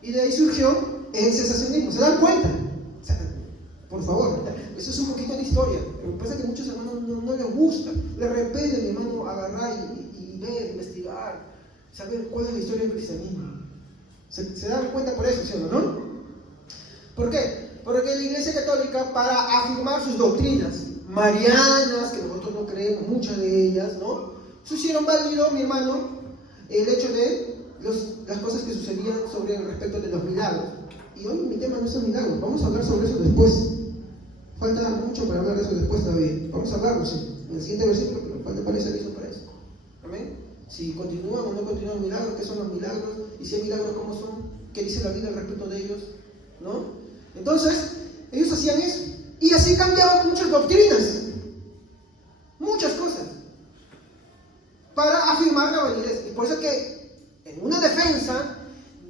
Y de ahí surgió el cesacionismo. ¿Se dan cuenta? O sea, por favor, eso es un poquito de historia. Lo que pasa es que a muchos hermanos no les gusta. Les repele, mi hermano, agarrar y ver, investigar, saber cuál es la historia del cristianismo. ¿Se dan cuenta por eso, sí o no? ¿Por qué? Porque la Iglesia Católica, para afirmar sus doctrinas marianas, que nosotros no creemos, muchas de ellas, ¿no? Se hicieron válido, mi hermano, el hecho de las cosas que sucedían sobre el respecto de los milagros. Y hoy mi tema no son milagros, vamos a hablar sobre eso después. Falta mucho para hablar de eso después todavía. Vamos a hablarlo, sí, en el siguiente versículo, pero falta para ese aviso para eso. ¿Amén? Si continúan o no continúan los milagros, ¿qué son los milagros? Y si hay milagros, ¿cómo son? ¿Qué dice la Biblia al respecto de ellos? ¿No? Entonces, ellos hacían eso. Y así cambiaban muchas doctrinas. Muchas cosas. Para afirmar la validez. Y por eso que en una defensa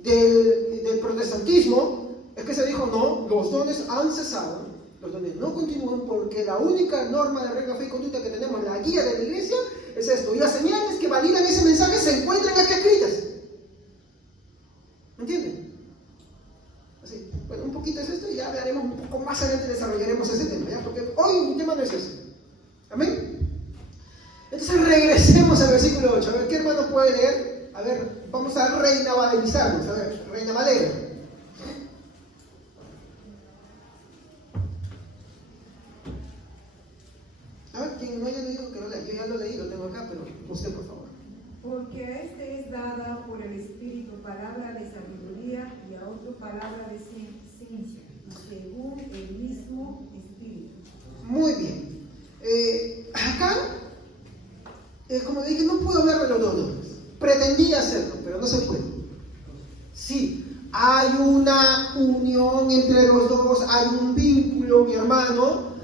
del protestantismo es que se dijo, no, los dones han cesado, los dones no continúan porque la única norma de regla, fe y conducta que tenemos, la guía de la iglesia, es esto. Y las señales que validan ese mensaje se encuentran aquí escritas. ¿Entienden? Así, bueno, un poquito es esto y ya hablaremos un poco más adelante, desarrollaremos ese tema, ¿ya? Porque hoy mi tema no es ese. ¿Amén? Entonces regresemos al versículo 8. A ver, ¿qué hermano puede leer? A ver, vamos a Reina Valerizarnos. A ver, Reina Valera. A ver, quien no haya leído, que lo lea. Yo ya lo leí, lo tengo acá, pero usted, por favor. Porque a este es dada por el Espíritu palabra de sabiduría y a otro palabra de ciencia, según el mismo Espíritu. Muy bien. Acá, como dije, no puedo hablar de los dos dones. Pretendía hacerlo, pero no se puede. Sí, hay una unión entre los dos, hay un vínculo, mi hermano,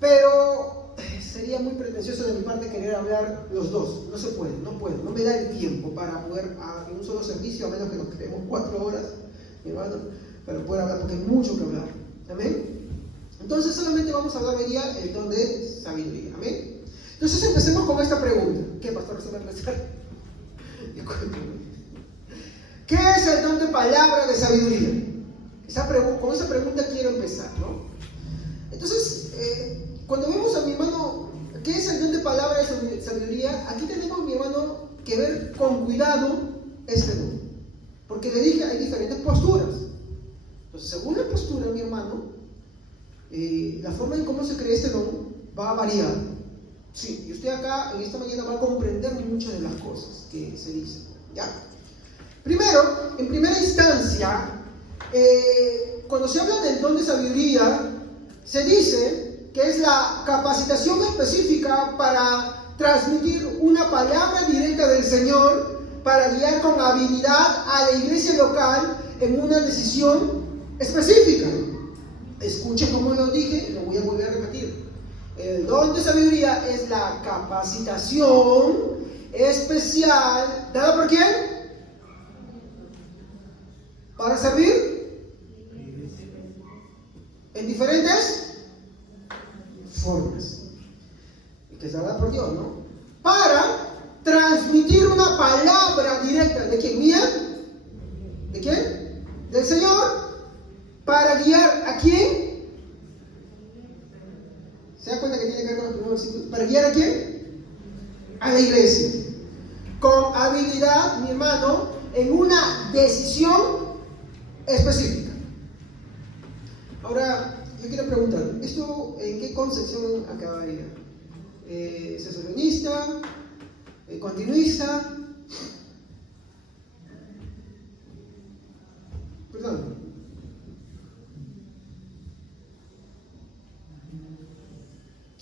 pero sería muy pretencioso de mi parte querer hablar los dos. No se puede, no puedo, no me da el tiempo para poder en un solo servicio, a menos que nos quedemos 4 horas, mi hermano, para poder hablar, porque hay mucho que hablar. ¿Amén? Entonces solamente vamos a hablar hoy día el don de sabiduría. ¿Amén? Entonces empecemos con esta pregunta. ¿Qué, pastor? ¿Se va a empezar? ¿Qué es el don de palabra de sabiduría? Con esa pregunta quiero empezar, ¿no? Entonces, cuando vemos a mi hermano, ¿qué es el don de palabra de sabiduría? Aquí tenemos, mi hermano, que ver con cuidado este don. Porque le dije, hay diferentes posturas. Entonces, según la postura, mi hermano, la forma en cómo se crea este don va a variar. Sí, y usted acá, en esta mañana, va a comprender muchas de las cosas que se dicen, ¿ya? Primero, en primera instancia, cuando se habla del don de sabiduría, se dice que es la capacitación específica para transmitir una palabra directa del Señor, para guiar con habilidad a la iglesia local en una decisión específica. Escuchen como lo dije, lo voy a volver a repetir. El don de sabiduría es la capacitación especial, ¿dada por quién? Para servir en diferentes formas. Y que es dada por Dios, ¿no? Para transmitir una palabra directa. ¿De quién? ¿Mía? ¿De quién? Del Señor. Para guiar ¿a quién? ¿Se da cuenta que tiene que ver con los primeros versículos? ¿Para guiar a quién? A la iglesia. Con habilidad, mi hermano, en una decisión específica. Ahora, yo quiero preguntar, ¿esto en qué concepción acabaría? ¿Cesacionista? ¿Continuista? Perdón.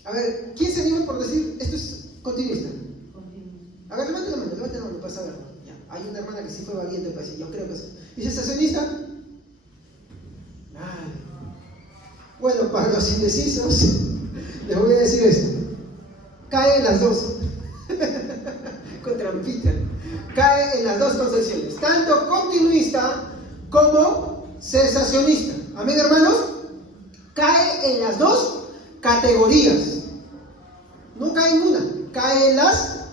A ver, ¿quién se anima por decir esto es continuista? A ver, levante la mano para saberlo. Ya, hay una hermana que sí fue valiente para decir, yo creo que sí. ¿Y cesacionista? Bueno, para los indecisos, les voy a decir esto. Cae en las dos. Con trampita. Cae en las dos concepciones. Tanto continuista como cesacionista. Amén, hermanos. Cae en las dos categorías. No cae en una, cae en las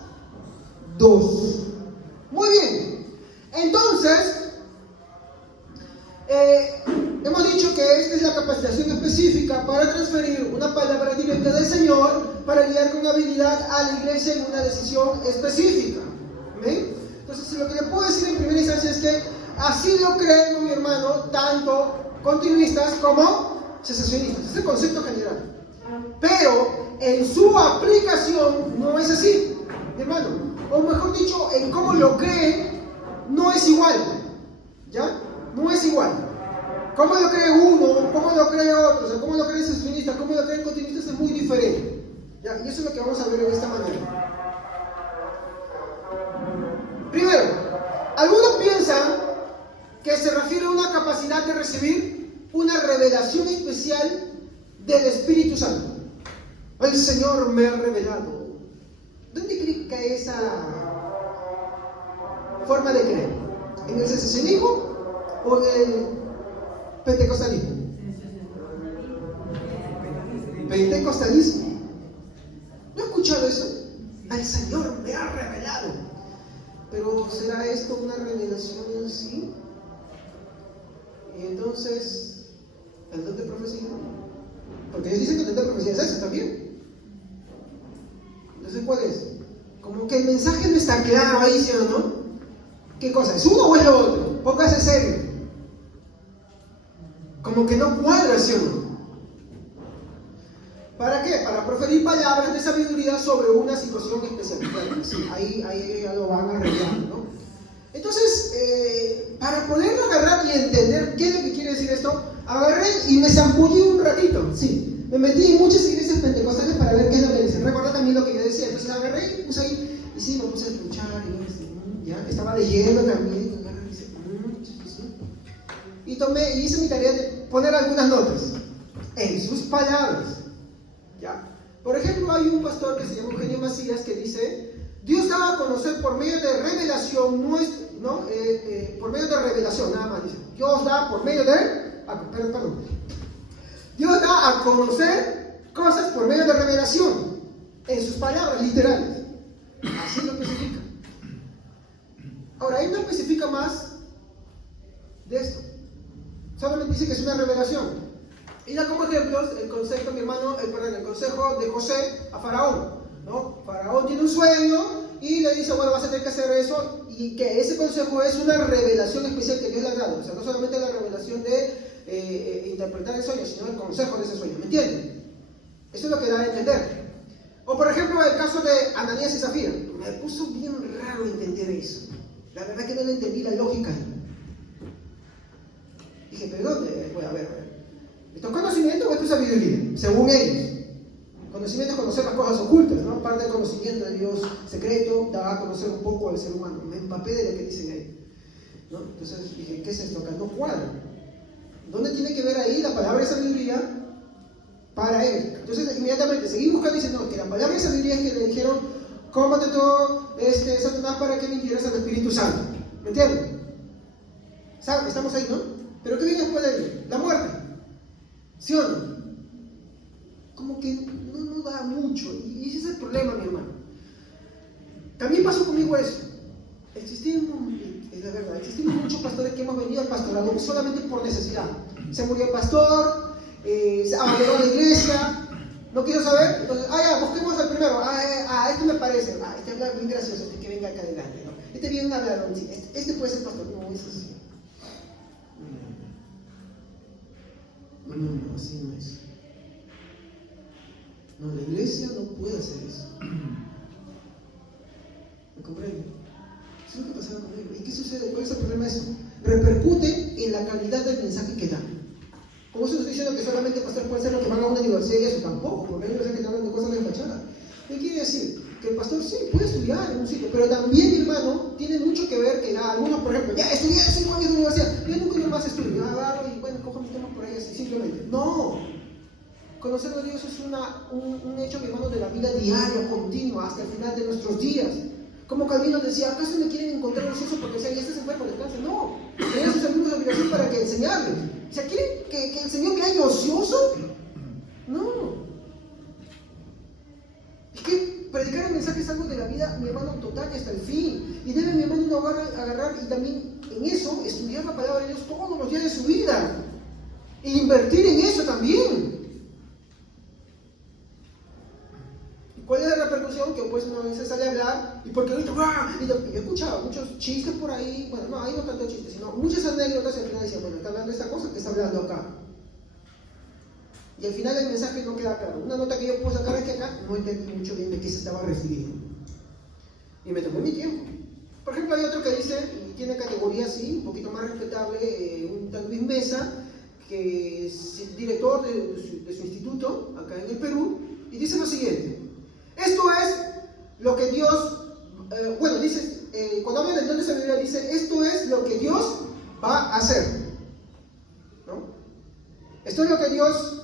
dos. Muy bien. Entonces, hemos dicho que esta es la capacitación específica para transferir una palabra directa del Señor, para guiar con habilidad a la iglesia en una decisión específica. ¿Amén? Entonces, lo que le puedo decir en primera instancia es que así lo creen, mi hermano, tanto continuistas como cesacionistas. Es el concepto general. Pero en su aplicación no es así, hermano. O mejor dicho, en cómo lo creen no es igual. ¿Ya? No es igual. Cómo lo cree uno, cómo lo cree otro, o sea, cómo lo creen cesacionistas, cómo lo creen continuistas es muy diferente. ¿Ya? Y eso es lo que vamos a ver en esta manera. Primero, algunos piensan que se refiere a una capacidad de recibir una revelación especial del Espíritu Santo. El Señor me ha revelado. ¿Dónde cree que cae esa forma de creer? ¿En el cesacionismo o en el pentecostalismo? Pentecostalismo. ¿No he escuchado eso? El Señor me ha revelado. Pero ¿será esto una revelación en sí? Y entonces, ¿el don de profecía? Porque ellos dicen que el don de profecía es eso también. Entonces, ¿cuál es? Como que el mensaje no está claro ahí, ¿sí o no? ¿Qué cosa? ¿Es uno o es lo otro? Póngase serio. Como que no cuadra, ¿sí o no? ¿Para qué? Para proferir palabras de sabiduría sobre una situación especial. Bueno, sí, ahí ya lo van a arreglar, ¿no? Entonces, para poderlo agarrar y entender qué es lo que quiere decir esto, agarré y me zambullí un ratito, sí. Me metí en muchas iglesias pentecostales para ver qué es lo que dicen. Recuerda también lo que yo decía. Entonces agarré y puse ahí, y sí, me puse a escuchar, y ya, estaba leyendo también, y dice, sí. Y tomé, y hice mi tarea de poner algunas notas en sus palabras. ¿Ya? Por ejemplo, hay un pastor que se llama Eugenio Macías que dice, Dios daba a conocer por medio de revelación, ¿no? Por medio de revelación, nada más dice. Dios da por medio de, Dios da a conocer cosas por medio de revelación. En sus palabras literales. Así lo especifica. Ahora, él no especifica más de esto. Solamente dice que es una revelación. Y da como ejemplos el consejo, mi hermano, el consejo de José a Faraón, ¿no? Faraón tiene un sueño y le dice, bueno, vas a tener que hacer eso, y que ese consejo es una revelación especial que Dios le ha dado. O sea, no solamente la revelación de interpretar el sueño, sino el consejo de ese sueño, ¿me entienden? Eso es lo que da a entender. O por ejemplo, el caso de Ananías y Zafira. Me puso bien raro entender eso. La verdad que no le entendí la lógica. Dije, pero ¿dónde? Bueno, a ver. ¿Esto es conocimiento o esto es sabiduría? Según ellos. Conocimiento es conocer las cosas ocultas, ¿no? Parte del conocimiento de Dios secreto da a conocer un poco al ser humano. Me empapé de lo que dicen ahí, ¿no? Entonces dije, ¿qué es esto acá? No cuadra. ¿Dónde tiene que ver ahí la palabra de sabiduría para él? Entonces inmediatamente seguí buscando y dice, no, que la palabra de sabiduría es que le dijeron, cómate todo, Satanás, para que mintieras al Espíritu Santo. ¿Me entienden? ¿Saben? Estamos ahí, ¿no? Pero ¿qué viene después de él? La muerte. ¿Sí o no? Como que no da mucho. Y ese es el problema, mi hermano. También pasó conmigo eso. Es la verdad, existimos muchos pastores que hemos venido al pastorado solamente por necesidad. Se murió el pastor, se abandonó la iglesia, no quiso saber, entonces, ya, busquemos al primero. Este me parece, este es muy gracioso, este que venga acá adelante, ¿no? Este viene a hablar, sí, este puede ser pastor. No, eso sí. No, así no es. No, la iglesia no puede hacer eso. ¿Me comprende? Eso es lo que pasaba conmigo. ¿Y qué sucede? ¿Cuál es el problema de eso? Repercute en la calidad del mensaje que da. Como eso estoy diciendo que solamente el pastor puede ser lo que van a una universidad y eso tampoco, porque hay universidades que hablan de cosas de fachada. ¿Qué quiere decir? Que el pastor sí puede estudiar en un sitio, pero también, mi hermano, tiene mucho que ver que algunos, por ejemplo, ya estudié 5 años de universidad, yo nunca más estudio, yo agarro y bueno, cojo mis temas por ahí así, simplemente. No. Conocer a Dios es un hecho, mi hermano, de la vida diaria, continua, hasta el final de nuestros días. Como Calvino decía, ¿acaso me quieren encontrar ocioso porque decían, ya este se fue por descanso? No, tenían sus amigos de obligación para que enseñarles. O sea, ¿quieren que el Señor me haga ocioso? No. Es que predicar el mensaje es algo de la vida, mi hermano, total y hasta el fin. Y debe, mi hermano, uno agarrar y también en eso estudiar la palabra de Dios todos los días de su vida. E invertir en eso también. ¿Cuál es la repercusión? Que pues uno a veces sale a hablar y porque ahorita, y yo escuchaba muchos chistes por ahí, bueno, no, ahí no tanto chistes, sino muchas anécdotas y al final decían, bueno, está hablando de esta cosa, que está hablando acá. Y al final el mensaje no queda claro. Una nota que yo puedo sacar es que acá no entendí mucho bien de qué se estaba refiriendo. Y me tomó mi tiempo. Por ejemplo, hay otro que dice, y tiene categoría así, un poquito más respetable, un tal Luis Mesa, que es director de su instituto, acá en el Perú, y dice lo siguiente. Esto es lo que Dios, dice, cuando habla del don de sabiduría, dice, esto es lo que Dios va a hacer. ¿No? Esto es lo que Dios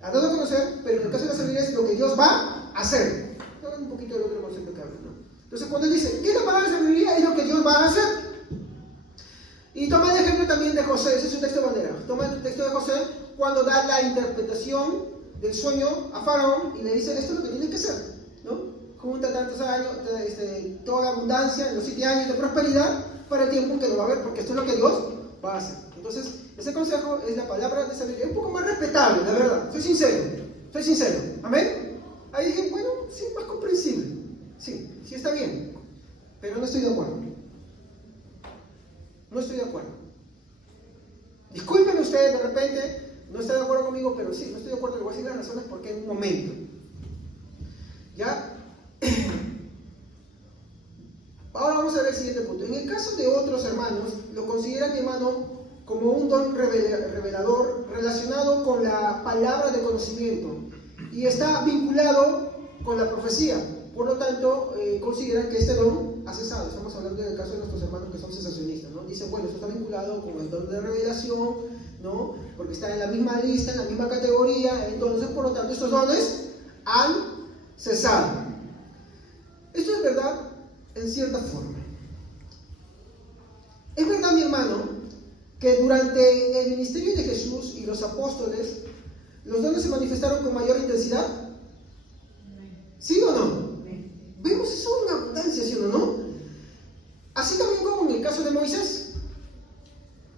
ha dado a conocer, pero en el caso de la sabiduría es lo que Dios va a hacer. Hablan un poquito del otro concepto que habla, ¿no? Entonces, cuando él dice, ¿qué es la palabra de sabiduría? Es lo que Dios va a hacer. Y toma el ejemplo también de José, ese es un texto de bandera. Toma el texto de José cuando da la interpretación del sueño a Faraón y le dice, esto es lo que tienes que hacer. ¿No? Junta tantos años, toda la abundancia en los 7 años de prosperidad para el tiempo que lo va a ver, porque esto es lo que Dios va a hacer. Entonces, ese consejo es la palabra de sabiduría, un poco más respetable, la verdad. Soy sincero. ¿Amén? Ahí dije, bueno, sí, más comprensible. Sí está bien, pero no estoy de acuerdo. No estoy de acuerdo. Discúlpenme ustedes, de repente, no está de acuerdo conmigo, pero sí, no estoy de acuerdo. Le voy a decir las razones porque en un momento. ¿Ya? Ahora vamos a ver el siguiente punto. En el caso de otros hermanos, lo consideran, mi hermano, como un don revelador relacionado con la palabra de conocimiento y está vinculado con la profecía. Por lo tanto, consideran que este don ha cesado. Estamos hablando del caso de nuestros hermanos que son cesacionistas, ¿no? Dicen, bueno, esto está vinculado con el don de revelación, ¿no? Porque está en la misma lista, en la misma categoría. Entonces, por lo tanto, estos dones han cesado. Esto es verdad en cierta forma. Es verdad, mi hermano, que durante el ministerio de Jesús y los apóstoles, los dones se manifestaron con mayor intensidad. ¿Sí o no? Vemos eso en abundancia, ¿sí o no? Así también como en el caso de Moisés.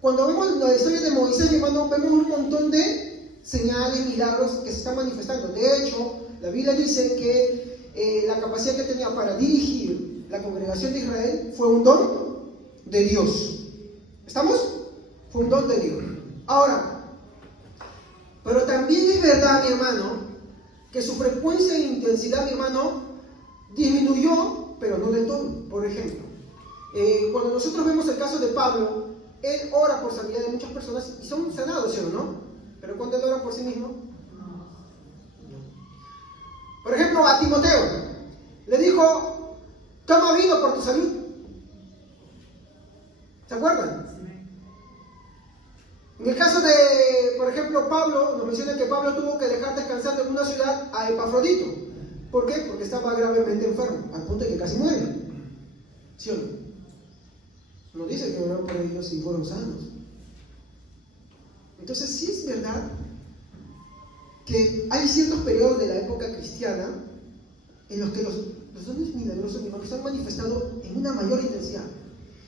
Cuando vemos la historia de Moisés, mi hermano, vemos un montón de señales, milagros que se están manifestando. De hecho, la Biblia dice que la capacidad que tenía para dirigir la congregación de Israel fue un don de Dios. ¿Estamos? Fue un don de Dios. Ahora, pero también es verdad, mi hermano, que su frecuencia e intensidad, mi hermano, disminuyó, pero no del todo. Por ejemplo, cuando nosotros vemos el caso de Pablo, él ora por sanidad de muchas personas y son sanados, ¿sí o no? Pero cuando él ora por sí mismo, no. Por ejemplo, a Timoteo le dijo: toma vino por tu salud. ¿Se acuerdan? En el caso de, por ejemplo, Pablo, nos menciona que Pablo tuvo que dejar descansando en una ciudad a Epafrodito. ¿Por qué? Porque estaba gravemente enfermo, al punto de que casi muere. ¿Sí o no? Nos dice que oraron por ellos y fueron sanos. Entonces sí es verdad que hay ciertos periodos de la época cristiana en los que los dones milagrosos, mi hermano, se han manifestado en una mayor intensidad.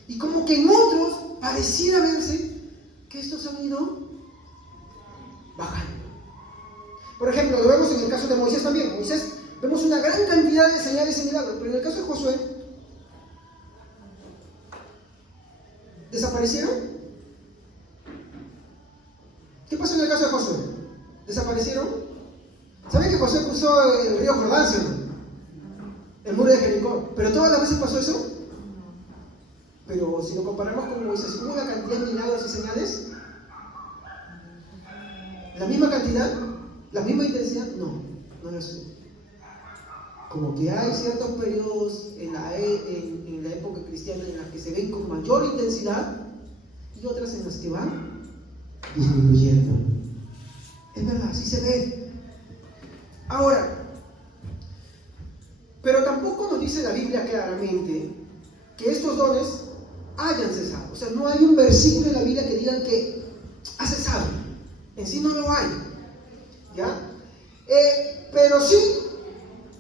Y como que en otros pareciera verse que estos han ido bajando. Por ejemplo, lo vemos en el caso de Moisés también. Moisés, vemos una gran cantidad de señales y milagros, pero en el caso de Josué, ¿desaparecieron? ¿Qué pasó en el caso de Josué? ¿Desaparecieron? ¿Saben que Josué cruzó el río Jordán, sí? El muro de Jericó? ¿Pero todas las veces pasó eso? Pero si lo comparamos con Moisés, ¿hubo una cantidad de milagros y señales? ¿La misma cantidad? ¿La misma intensidad? No, no lo sé. Como que hay ciertos periodos en la época cristiana en las que se ven con mayor intensidad y otras en las que van disminuyendo. Es verdad, así se ve. Ahora, pero tampoco nos dice la Biblia claramente que estos dones hayan cesado. O sea, no hay un versículo en la Biblia que digan que ha cesado. En sí no lo hay. ¿Ya? Pero sí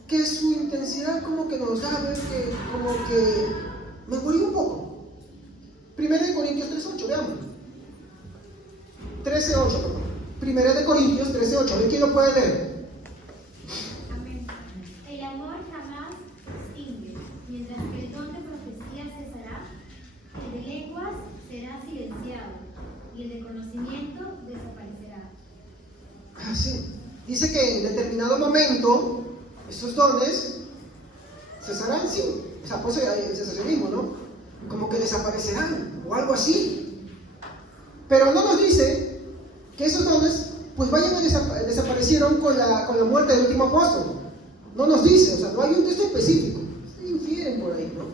que su intensidad como que nos da a ver que como que mejoró un poco. 1 Corintios 3:8, veamos. 13:8, perdón. 1 Corintios 13:8, a ver quién lo puede leer. Amén. El amor jamás se extingue, mientras que el don de profecía cesará, el de lenguas será silenciado y el de conocimiento desaparecerá. Ah, sí. Dice que en determinado momento estos dones cesarán, sí. O sea, pues el cesacionismo, ¿no? Como que desaparecerán o algo así. Pero no nos dice que esos dones pues vayan a desaparecieron con la muerte del último apóstol. No nos dice, o sea, no hay un texto específico. Se infieren por ahí, ¿no?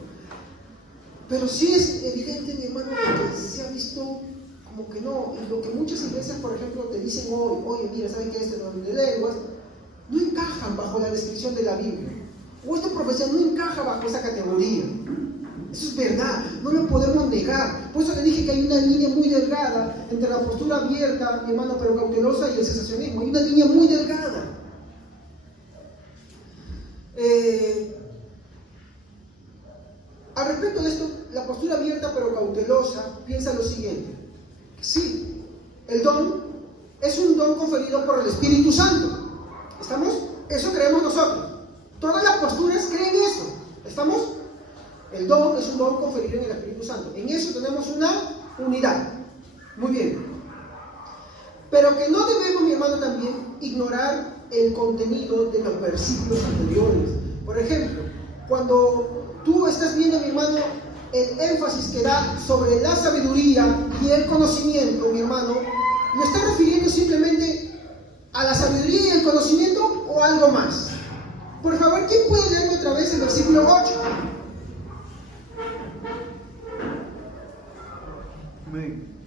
Pero sí es evidente, mi hermano, que se ha visto como que no. Y lo que muchas iglesias, por ejemplo, te dicen hoy: oye, mira, ¿sabes qué? Este don de lenguas no encajan bajo la descripción de la Biblia. O esta profecía no encaja bajo esa categoría. Eso es verdad, no lo podemos negar. Por eso le dije que hay una línea muy delgada entre la postura abierta, mi hermano, pero cautelosa, y el cesacionismo. Hay una línea muy delgada. Al respecto de esto, la postura abierta pero cautelosa piensa lo siguiente: sí, el don es un don conferido por el Espíritu Santo. ¿Estamos? Eso creemos nosotros. Todas las posturas creen eso. ¿Estamos? El don es un don conferido en el Espíritu Santo. En eso tenemos una unidad. Muy bien. Pero que no debemos, mi hermano, también ignorar el contenido de los versículos anteriores. Por ejemplo, cuando tú estás viendo, mi hermano, el énfasis que da sobre la sabiduría y el conocimiento, mi hermano, ¿lo está refiriendo simplemente a la sabiduría y el conocimiento o algo más? Por favor, ¿quién puede leerme otra vez el versículo 8?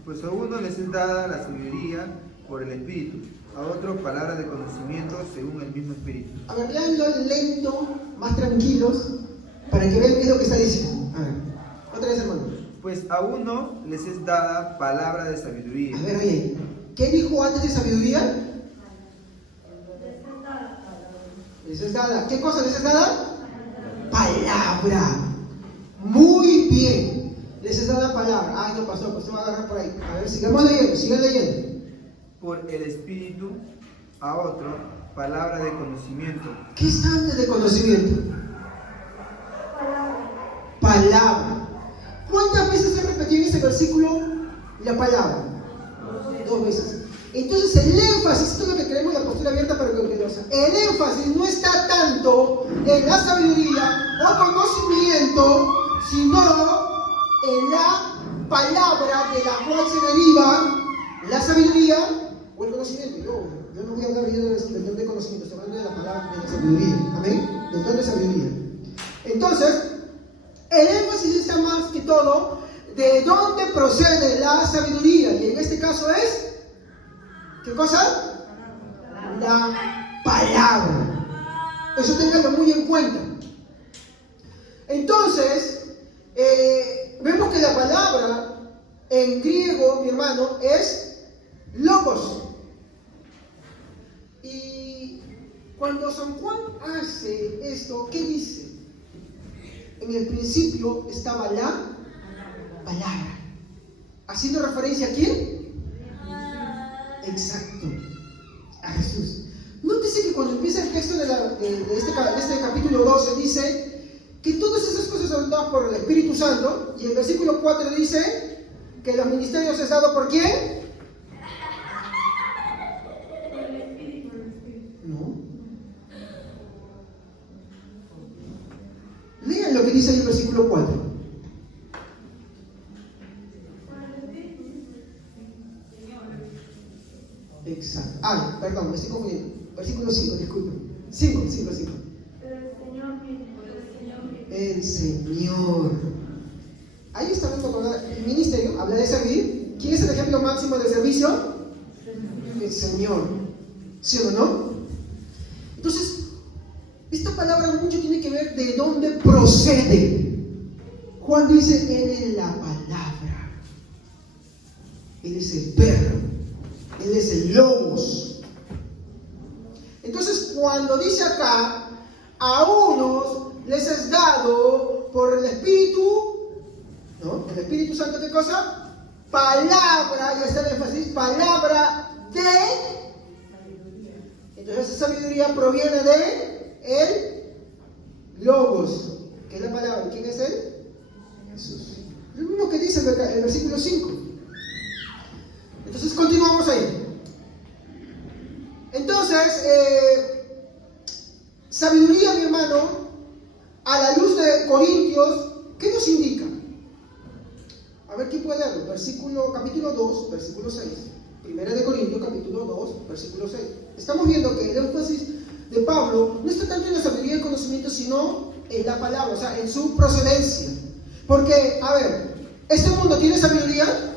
Pues a uno les es dada la sabiduría por el Espíritu, a otro palabra de conocimiento según el mismo Espíritu. A ver, leanlo lento, más tranquilos, para que vean qué es lo que está diciendo. A ver, otra vez, hermano. Pues a uno les es dada palabra de sabiduría. A ver, oye, ¿qué dijo antes de sabiduría? Les es dada. ¿Qué cosa les es dada? Palabra. Muy bien. Les es dada palabra. Ay, no, pastor, pues te va a agarrar por ahí. A ver, sigamos leyendo, sigan leyendo. Por el Espíritu a otro palabra de conocimiento. ¿Qué está antes de conocimiento? Palabra. ¿Cuántas veces se repetió en este versículo la palabra? 2 veces. Entonces el énfasis, esto es lo que queremos la postura abierta para que el énfasis no está tanto en la sabiduría o conocimiento, sino en la palabra de la cual se deriva la sabiduría o el conocimiento. Yo no voy a hablar del don de conocimiento, estoy hablando de la palabra de la sabiduría. Amén. Del don de sabiduría. Entonces, el énfasis está más que todo de dónde procede la sabiduría. Y en este caso es, ¿qué cosa? La palabra. Eso ténganlo muy en cuenta. Entonces, vemos que la palabra en griego, mi hermano, es logos. Y cuando San Juan hace esto, ¿qué dice? En el principio estaba la palabra. ¿Haciendo referencia a quién? Exacto, a Jesús. Nótese que cuando empieza el texto de este capítulo 12 dice que todas esas cosas son dadas por el Espíritu Santo, y el versículo 4 dice que los ministerios es dado por ¿quién? No. Lean lo que dice ahí el versículo 4. Exacto. Ah, perdón, me estoy confundiendo. Versículo 5, disculpen. 5. El Señor. Ahí está hablando con el ministerio, habla de servir. ¿Quién es el ejemplo máximo de servicio? El Señor. ¿Sí o no? Entonces, esta palabra mucho tiene que ver de dónde procede. Juan dice, Él es la palabra. Él es el verbo. Él es el logos. Entonces, cuando dice acá, a unos les es dado por el Espíritu, ¿no? El Espíritu Santo, ¿qué cosa? Palabra, ya está el énfasis, palabra de. Entonces, esa sabiduría proviene de el logos, que es la palabra. ¿Quién es él? Jesús. Es lo mismo que dice el versículo 5. Entonces continuamos ahí. Entonces, sabiduría, mi hermano, a la luz de Corintios, ¿qué nos indica? A ver, ¿quién puede leerlo? Capítulo 2, versículo 6. Primera de Corintios, capítulo 2, versículo 6. Estamos viendo que el énfasis de Pablo no está tanto en la sabiduría y el conocimiento, sino en la palabra, o sea, en su procedencia. Porque, a ver, ¿este mundo tiene sabiduría?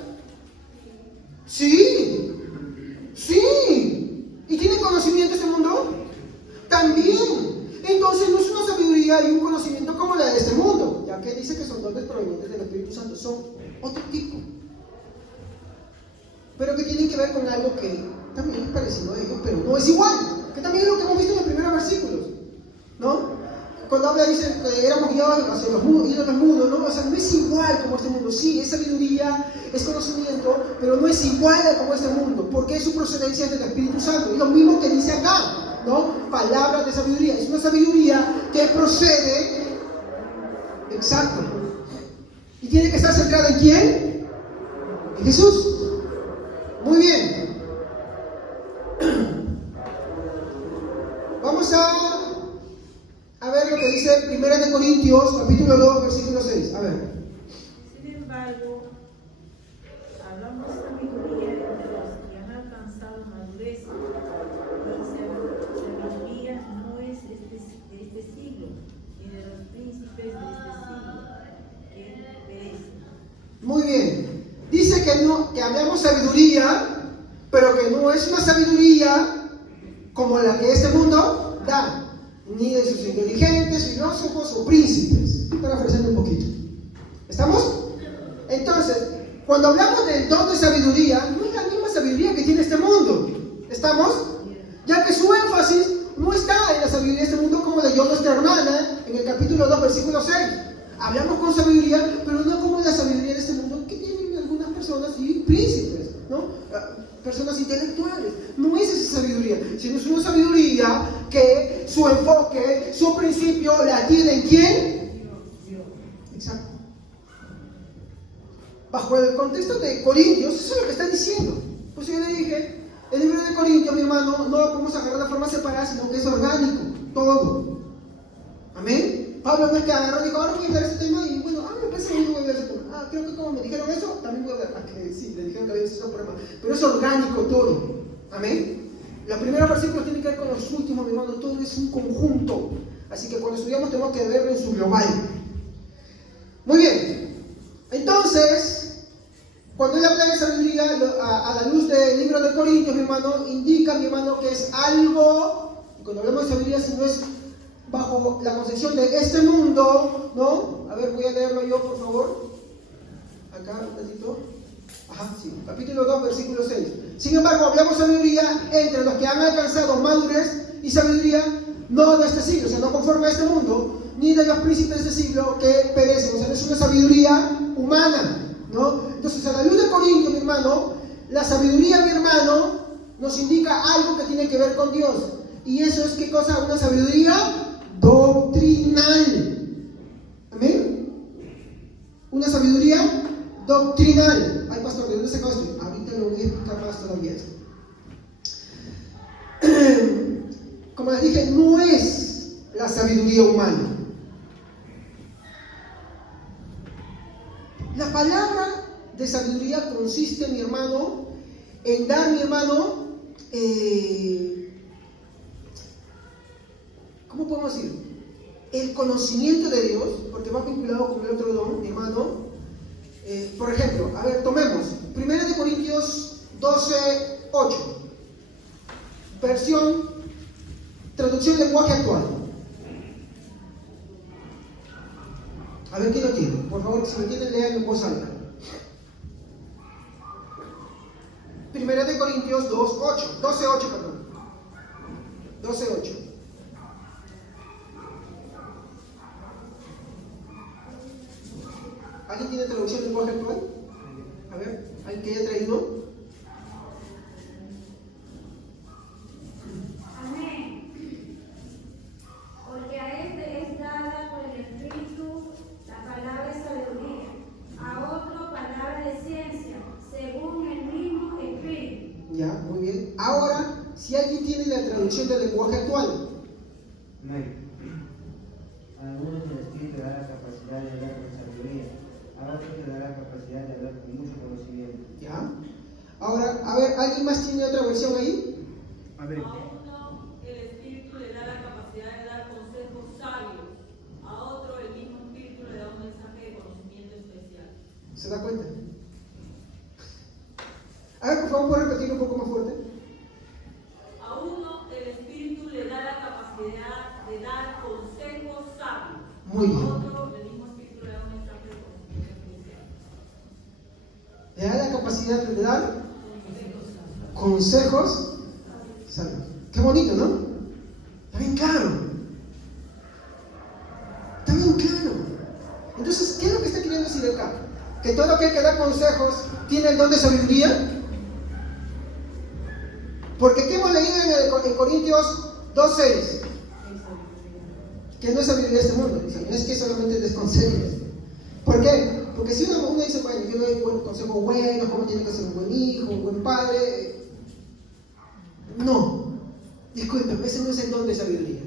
Sí. ¿Y tiene conocimiento este mundo? También. Entonces no es una sabiduría y un conocimiento como la de este mundo, ya que dice que son dones provenientes del Espíritu Santo, son otro tipo, pero que tienen que ver con algo que también es parecido a ellos, pero no es igual, que también es lo que hemos visto en los primeros versículos, ¿no? Cuando habla, dice que éramos guiados hacia los ídolos mudos, ¿no? O sea, no es igual como este mundo. Sí, es sabiduría, es conocimiento, pero no es igual como este mundo, porque su procedencia es del Espíritu Santo. Y lo mismo que dice acá, ¿no? Palabras de sabiduría. Es una sabiduría que procede, exacto. ¿Y tiene que estar centrada en quién? En Jesús. Muy bien. Vamos a ver lo que dice 1 Corintios, capítulo 2, versículo 6. A ver. Sin embargo, hablamos sabiduría entre los que han alcanzado madurez. Y sabiduría no es de este siglo, ni de los príncipes de este siglo, que perecen. Muy bien. Dice que hablamos sabiduría, pero que no es una sabiduría como la que este mundo da, ni de sus inteligentes, filósofos o príncipes. Estoy parafraseando un poquito. ¿Estamos? Entonces, cuando hablamos del don de sabiduría, no es la misma sabiduría que tiene este mundo. ¿Estamos? Ya que su énfasis no está en la sabiduría de este mundo, hermana en el capítulo 2, versículo 6. Hablamos con sabiduría, pero no como la sabiduría de este mundo que tienen algunas personas y príncipes, ¿no? Personas intelectuales. No es esa sabiduría, sino es una sabiduría que su enfoque, su principio la tiene en ¿quién? Exacto. Bajo el contexto de Corintios, eso es lo que está diciendo. Pues yo le dije, el libro de Corintios, mi hermano, no lo podemos agarrar de forma separada, sino que es orgánico, todo. Amén. Pablo no es que agarró y dijo, ahora voy a ver este tema y bueno, me parece que voy a ver ese tema. Creo que como me dijeron eso, también voy a ver. Que sí, le dijeron que había ese problema. Pero es orgánico todo. Amén. Los primeros versículos tienen que ver con los últimos, mi hermano, todo es un conjunto. Así que cuando estudiamos tenemos que verlo en su global. Muy bien. Entonces, cuando él habla de sabiduría a la luz del libro de Corintios, mi hermano, indica, mi hermano, que es algo, y cuando hablamos de sabiduría, si no es bajo la concepción de este mundo, ¿no? A ver, voy a leerlo yo, por favor. Acá, un ratito. Ajá, sí. Capítulo 2, versículo 6. Sin embargo, hablamos sabiduría entre los que han alcanzado madurez y sabiduría no de este siglo, o sea, no conforme a este mundo, ni de los príncipes de este siglo que perecen. O sea, no es una sabiduría humana, ¿no? Entonces, a la luz de Corintios, mi hermano, la sabiduría, mi hermano, nos indica algo que tiene que ver con Dios. Y eso es, ¿qué cosa? Una sabiduría doctrinal. ¿Amén? Una sabiduría doctrinal. Ay, pastor, ¿de dónde sacó esto? Ahorita lo voy a explicar más todavía esto. Como les dije, no es la sabiduría humana. La palabra de sabiduría consiste, mi hermano, en dar, mi hermano, ¿cómo podemos decir? El conocimiento de Dios, porque va vinculado con el otro don, mi hermano. Por ejemplo, a ver, tomemos 1 Corintios 12, 8. Versión, traducción lenguaje actual. A ver, ¿quién lo tiene? Por favor, si lo tienen, lean en voz alta. 1 Corintios 2, 8. 12, 8, perdón. 12, 8. ¿Alguien tiene traducción de lenguaje actual? A ver, ¿alguien que haya traído? Amén. Porque a este es dada por el Espíritu la palabra de sabiduría, a otro palabra de ciencia, según el mismo Espíritu. Ya, muy bien. Ahora, si alguien tiene la traducción del lenguaje actual. Amén. A algunos el Espíritu le da la capacidad de hablar con sabiduría, a otros le da la capacidad de hablar con mucho conocimiento. Ya. Ahora, a ver, ¿alguien más tiene otra versión ahí? A ver. A uno el Espíritu le da la capacidad de dar consejos sabios, a otro el mismo Espíritu le da un mensaje de conocimiento especial. ¿Se da cuenta? A ver, por favor, ¿puedo repetir un poco más fuerte? A uno el Espíritu le da la capacidad de dar consejos sabios, Muy bien. a otro el mismo Espíritu le da un mensaje de conocimiento especial. Le da la capacidad de dar consejos sabios. Qué bonito, ¿no? Está bien claro. Está bien claro. Entonces, ¿qué es lo que está queriendo decir acá? ¿Que todo aquel que da consejos tiene el don de sabiduría? Porque ¿qué hemos leído en Corintios 2:6? Que no es sabiduría de este mundo. O sea, no es que solamente des consejos. ¿Por qué? Porque si uno dice, bueno, yo doy consejos buenos, cómo tiene que ser un buen hijo, un buen padre. No. Disculpen, ese no es el don de sabiduría.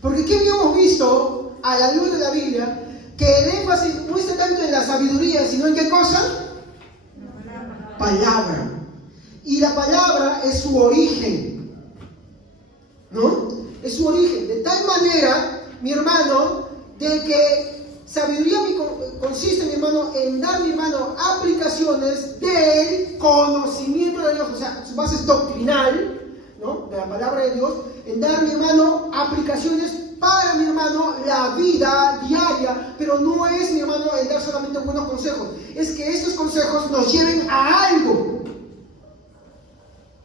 Porque ¿qué habíamos visto a la luz de la Biblia? Que el énfasis no está tanto en la sabiduría, sino en qué cosa? Palabra. Y la palabra es su origen. ¿No? Es su origen. De tal manera, mi hermano, de que sabiduría consiste, mi hermano, en dar, mi hermano, aplicaciones del conocimiento de Dios. O sea, su base es doctrinal, ¿no? De la palabra de Dios. En dar, mi hermano, aplicaciones para, mi hermano, la vida diaria. Pero no es, mi hermano, el dar solamente buenos consejos. Es que estos consejos nos lleven a algo.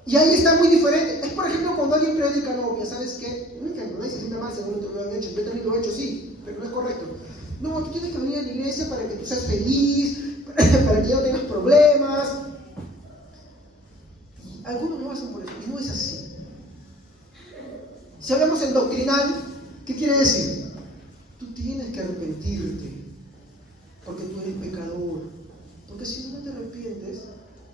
Y ahí está muy diferente. Es por ejemplo cuando alguien predica, no, ya sabes qué, un ejemplo, nadie se sienta mal según lo han hecho, yo también lo he hecho, sí, pero no es correcto. No, tú tienes que venir a la iglesia para que tú seas feliz, para que ya no tengas problemas. Y algunos lo hacen por eso, y no es así. Si hablamos en doctrinal, ¿qué quiere decir? Tú tienes que arrepentirte, porque tú eres pecador. Porque si no te arrepientes,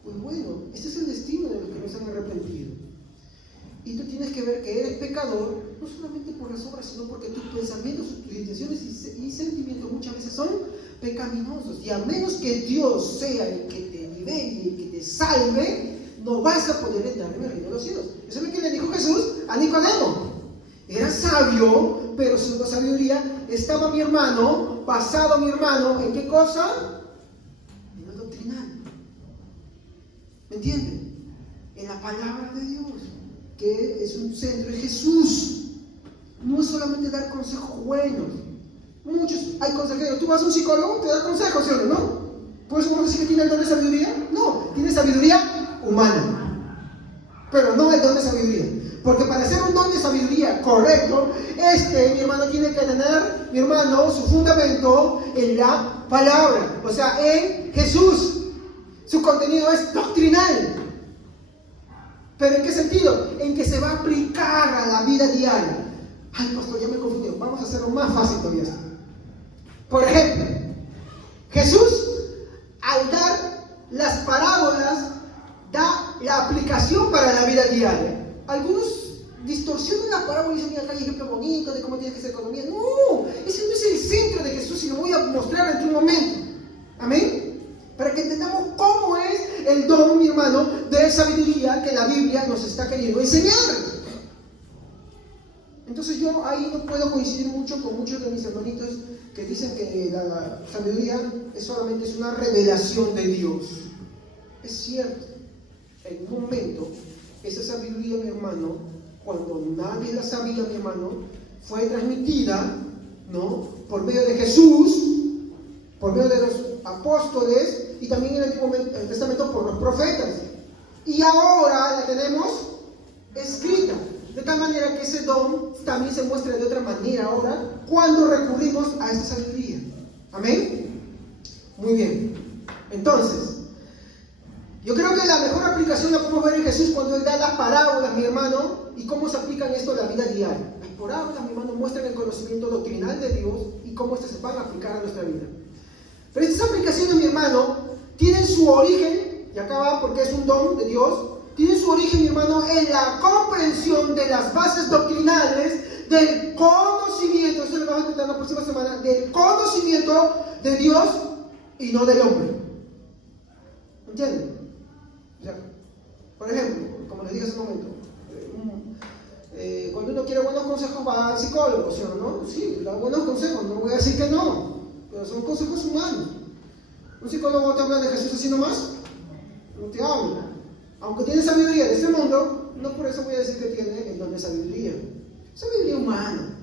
pues bueno, este es el destino de los que no se han arrepentido. Y tú tienes que ver que eres pecador, no solamente por las obras, sino porque tus pensamientos, tus intenciones y sentimientos muchas veces son pecaminosos. Y a menos que Dios sea el que te libere y el que te salve, no vas a poder entrar en el reino de los cielos. Eso es lo que le dijo Jesús a Nicodemo. Era sabio, pero su sabiduría estaba mi hermano, basado mi hermano, ¿en qué cosa? En la doctrinal. ¿Me entienden? En la palabra de Dios, que es un centro de Jesús. No es solamente dar consejos buenos. Muchos hay consejeros. Tú vas a un psicólogo, te da consejos, ¿sí o no? ¿Por eso vamos a decir que tiene el don de sabiduría? No, tiene sabiduría humana, pero no el don de sabiduría. Porque para hacer un don de sabiduría correcto, mi hermano, tiene que tener, mi hermano, su fundamento en la palabra, o sea, en Jesús. Su contenido es doctrinal. ¿Pero en qué sentido? En que se va a aplicar a la vida diaria. Ay, pastor, ya me confundí. Vamos a hacerlo más fácil todavía. Por ejemplo, Jesús, al dar las parábolas, da la aplicación para la vida diaria. Algunos distorsionan la parábola y dicen, mira, acá hay ejemplo bonito de cómo tienes que ser economía. No, ese no es el centro de Jesús y lo voy a mostrar en un momento. Amén. Para que entendamos cómo es el don, mi hermano, de sabiduría que la Biblia nos está queriendo enseñar. Entonces yo ahí no puedo coincidir mucho con muchos de mis hermanitos que dicen que la sabiduría solamente es una revelación de Dios. Es cierto, en un momento, esa sabiduría, mi hermano, cuando nadie la sabía, mi hermano, fue transmitida, ¿no?, por medio de Jesús, por medio de los apóstoles y también en el Antiguo Testamento por los profetas. Y ahora la tenemos escrita, de tal manera que ese don también se muestra de otra manera ahora cuando recurrimos a esta sabiduría. ¿Amén? Muy bien. Entonces, yo creo que la mejor aplicación la podemos ver en Jesús cuando Él da las parábolas, mi hermano, y cómo se aplican esto a la vida diaria. Las parábolas, mi hermano, muestran el conocimiento doctrinal de Dios y cómo éstas se van a aplicar a nuestra vida. Pero estas aplicaciones, mi hermano, tienen su origen, y acá va porque es un don de Dios, tienen su origen, mi hermano, en la comprensión de las bases doctrinales del conocimiento, esto lo vamos a tratar la próxima semana, del conocimiento de Dios y no del hombre. ¿Entienden? O sea, por ejemplo, como les dije hace un momento, cuando uno quiere buenos consejos va al psicólogo, ¿sí o no? Sí, da buenos consejos, no voy a decir que no, pero son consejos humanos. ¿Un psicólogo te habla de Jesús así nomás? No te habla. Aunque tiene sabiduría de este mundo, no por eso voy a decir que tiene el don de sabiduría. Sabiduría humana.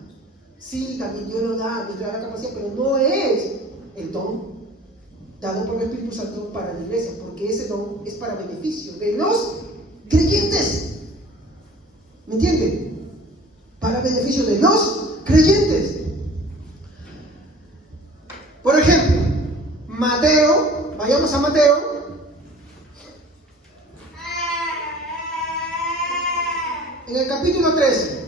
Sí, también Dios lo da, Dios le da la capacidad, pero no es el don dado por el Espíritu Santo para la iglesia, porque ese don es para beneficio de los creyentes. ¿Me entienden? Para beneficio de los creyentes. Por ejemplo, Mateo, vayamos a Mateo. En el capítulo 13.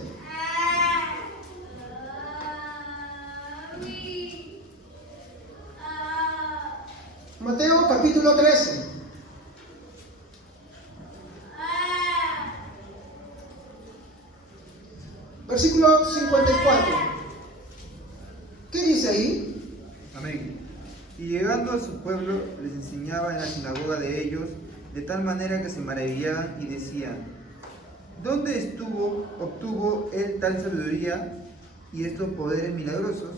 Mateo capítulo 13. Versículo 54. ¿Qué dice ahí? Amén. Y llegando a su pueblo, les enseñaba en la sinagoga de ellos, de tal manera que se maravillaban y decían: ¿dónde obtuvo él tal sabiduría y estos poderes milagrosos?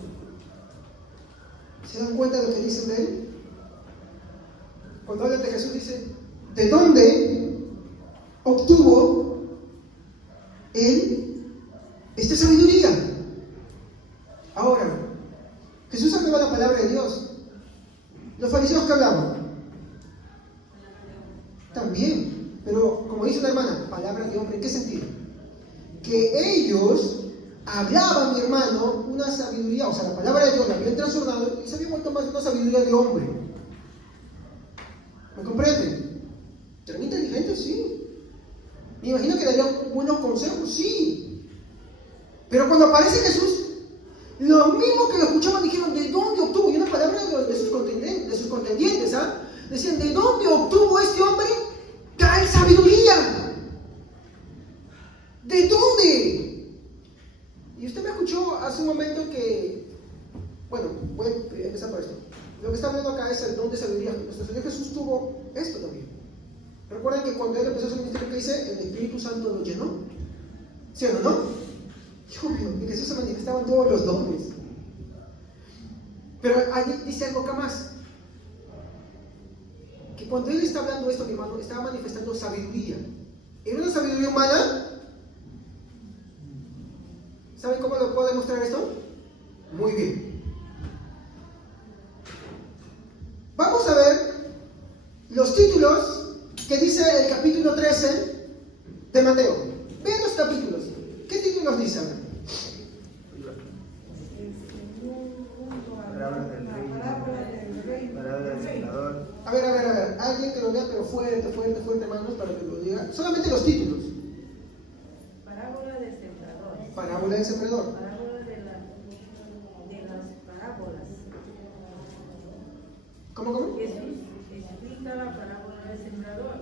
¿Se dan cuenta de lo que dicen de él? Cuando hablan de Jesús dice, ¿de dónde obtuvo él esta sabiduría? Ahora, Jesús hablaba la palabra de Dios. ¿Los fariseos qué hablaban? También, pero como dice una hermana, palabra que ellos hablaban, mi hermano, una sabiduría, o sea, la palabra de Dios la habían trastornado y se había vuelto más una sabiduría de hombre. ¿Me comprenden? ¿Eran inteligentes? Sí. Me imagino que darían buenos consejos, sí. Pero cuando aparece Jesús, los mismos que lo escuchaban dijeron, ¿de dónde obtuvo? Y una palabra de sus contendientes, ¿ah? Decían, ¿de dónde obtuvo este hombre tal sabiduría? ¿De dónde? Y usted me escuchó hace un momento que, bueno, voy a empezar por esto. Lo que está hablando acá es el don de sabiduría. Nuestro Señor Jesús tuvo esto también. Recuerden que cuando Él empezó su ministerio, ¿qué dice? El Espíritu Santo lo llenó. ¿Sí o no? Obvio, en Jesús se manifestaban todos los dones. Pero ahí dice algo acá más. Que cuando Él está hablando esto, mi hermano, estaba manifestando sabiduría. ¿Era una sabiduría humana? ¿Saben cómo lo puedo demostrar esto? Muy bien. Vamos a ver los títulos que dice el capítulo 13 de Mateo. Vean los capítulos. ¿Qué títulos dice? Palabras del rey, palabras del senador. A ver. Alguien que lo lea, pero fuerte, hermanos, para que lo diga. Solamente los títulos. Parábola del sembrador. Parábola del sembrador. Parábola de las parábolas. ¿Cómo? Jesús explica la parábola del sembrador,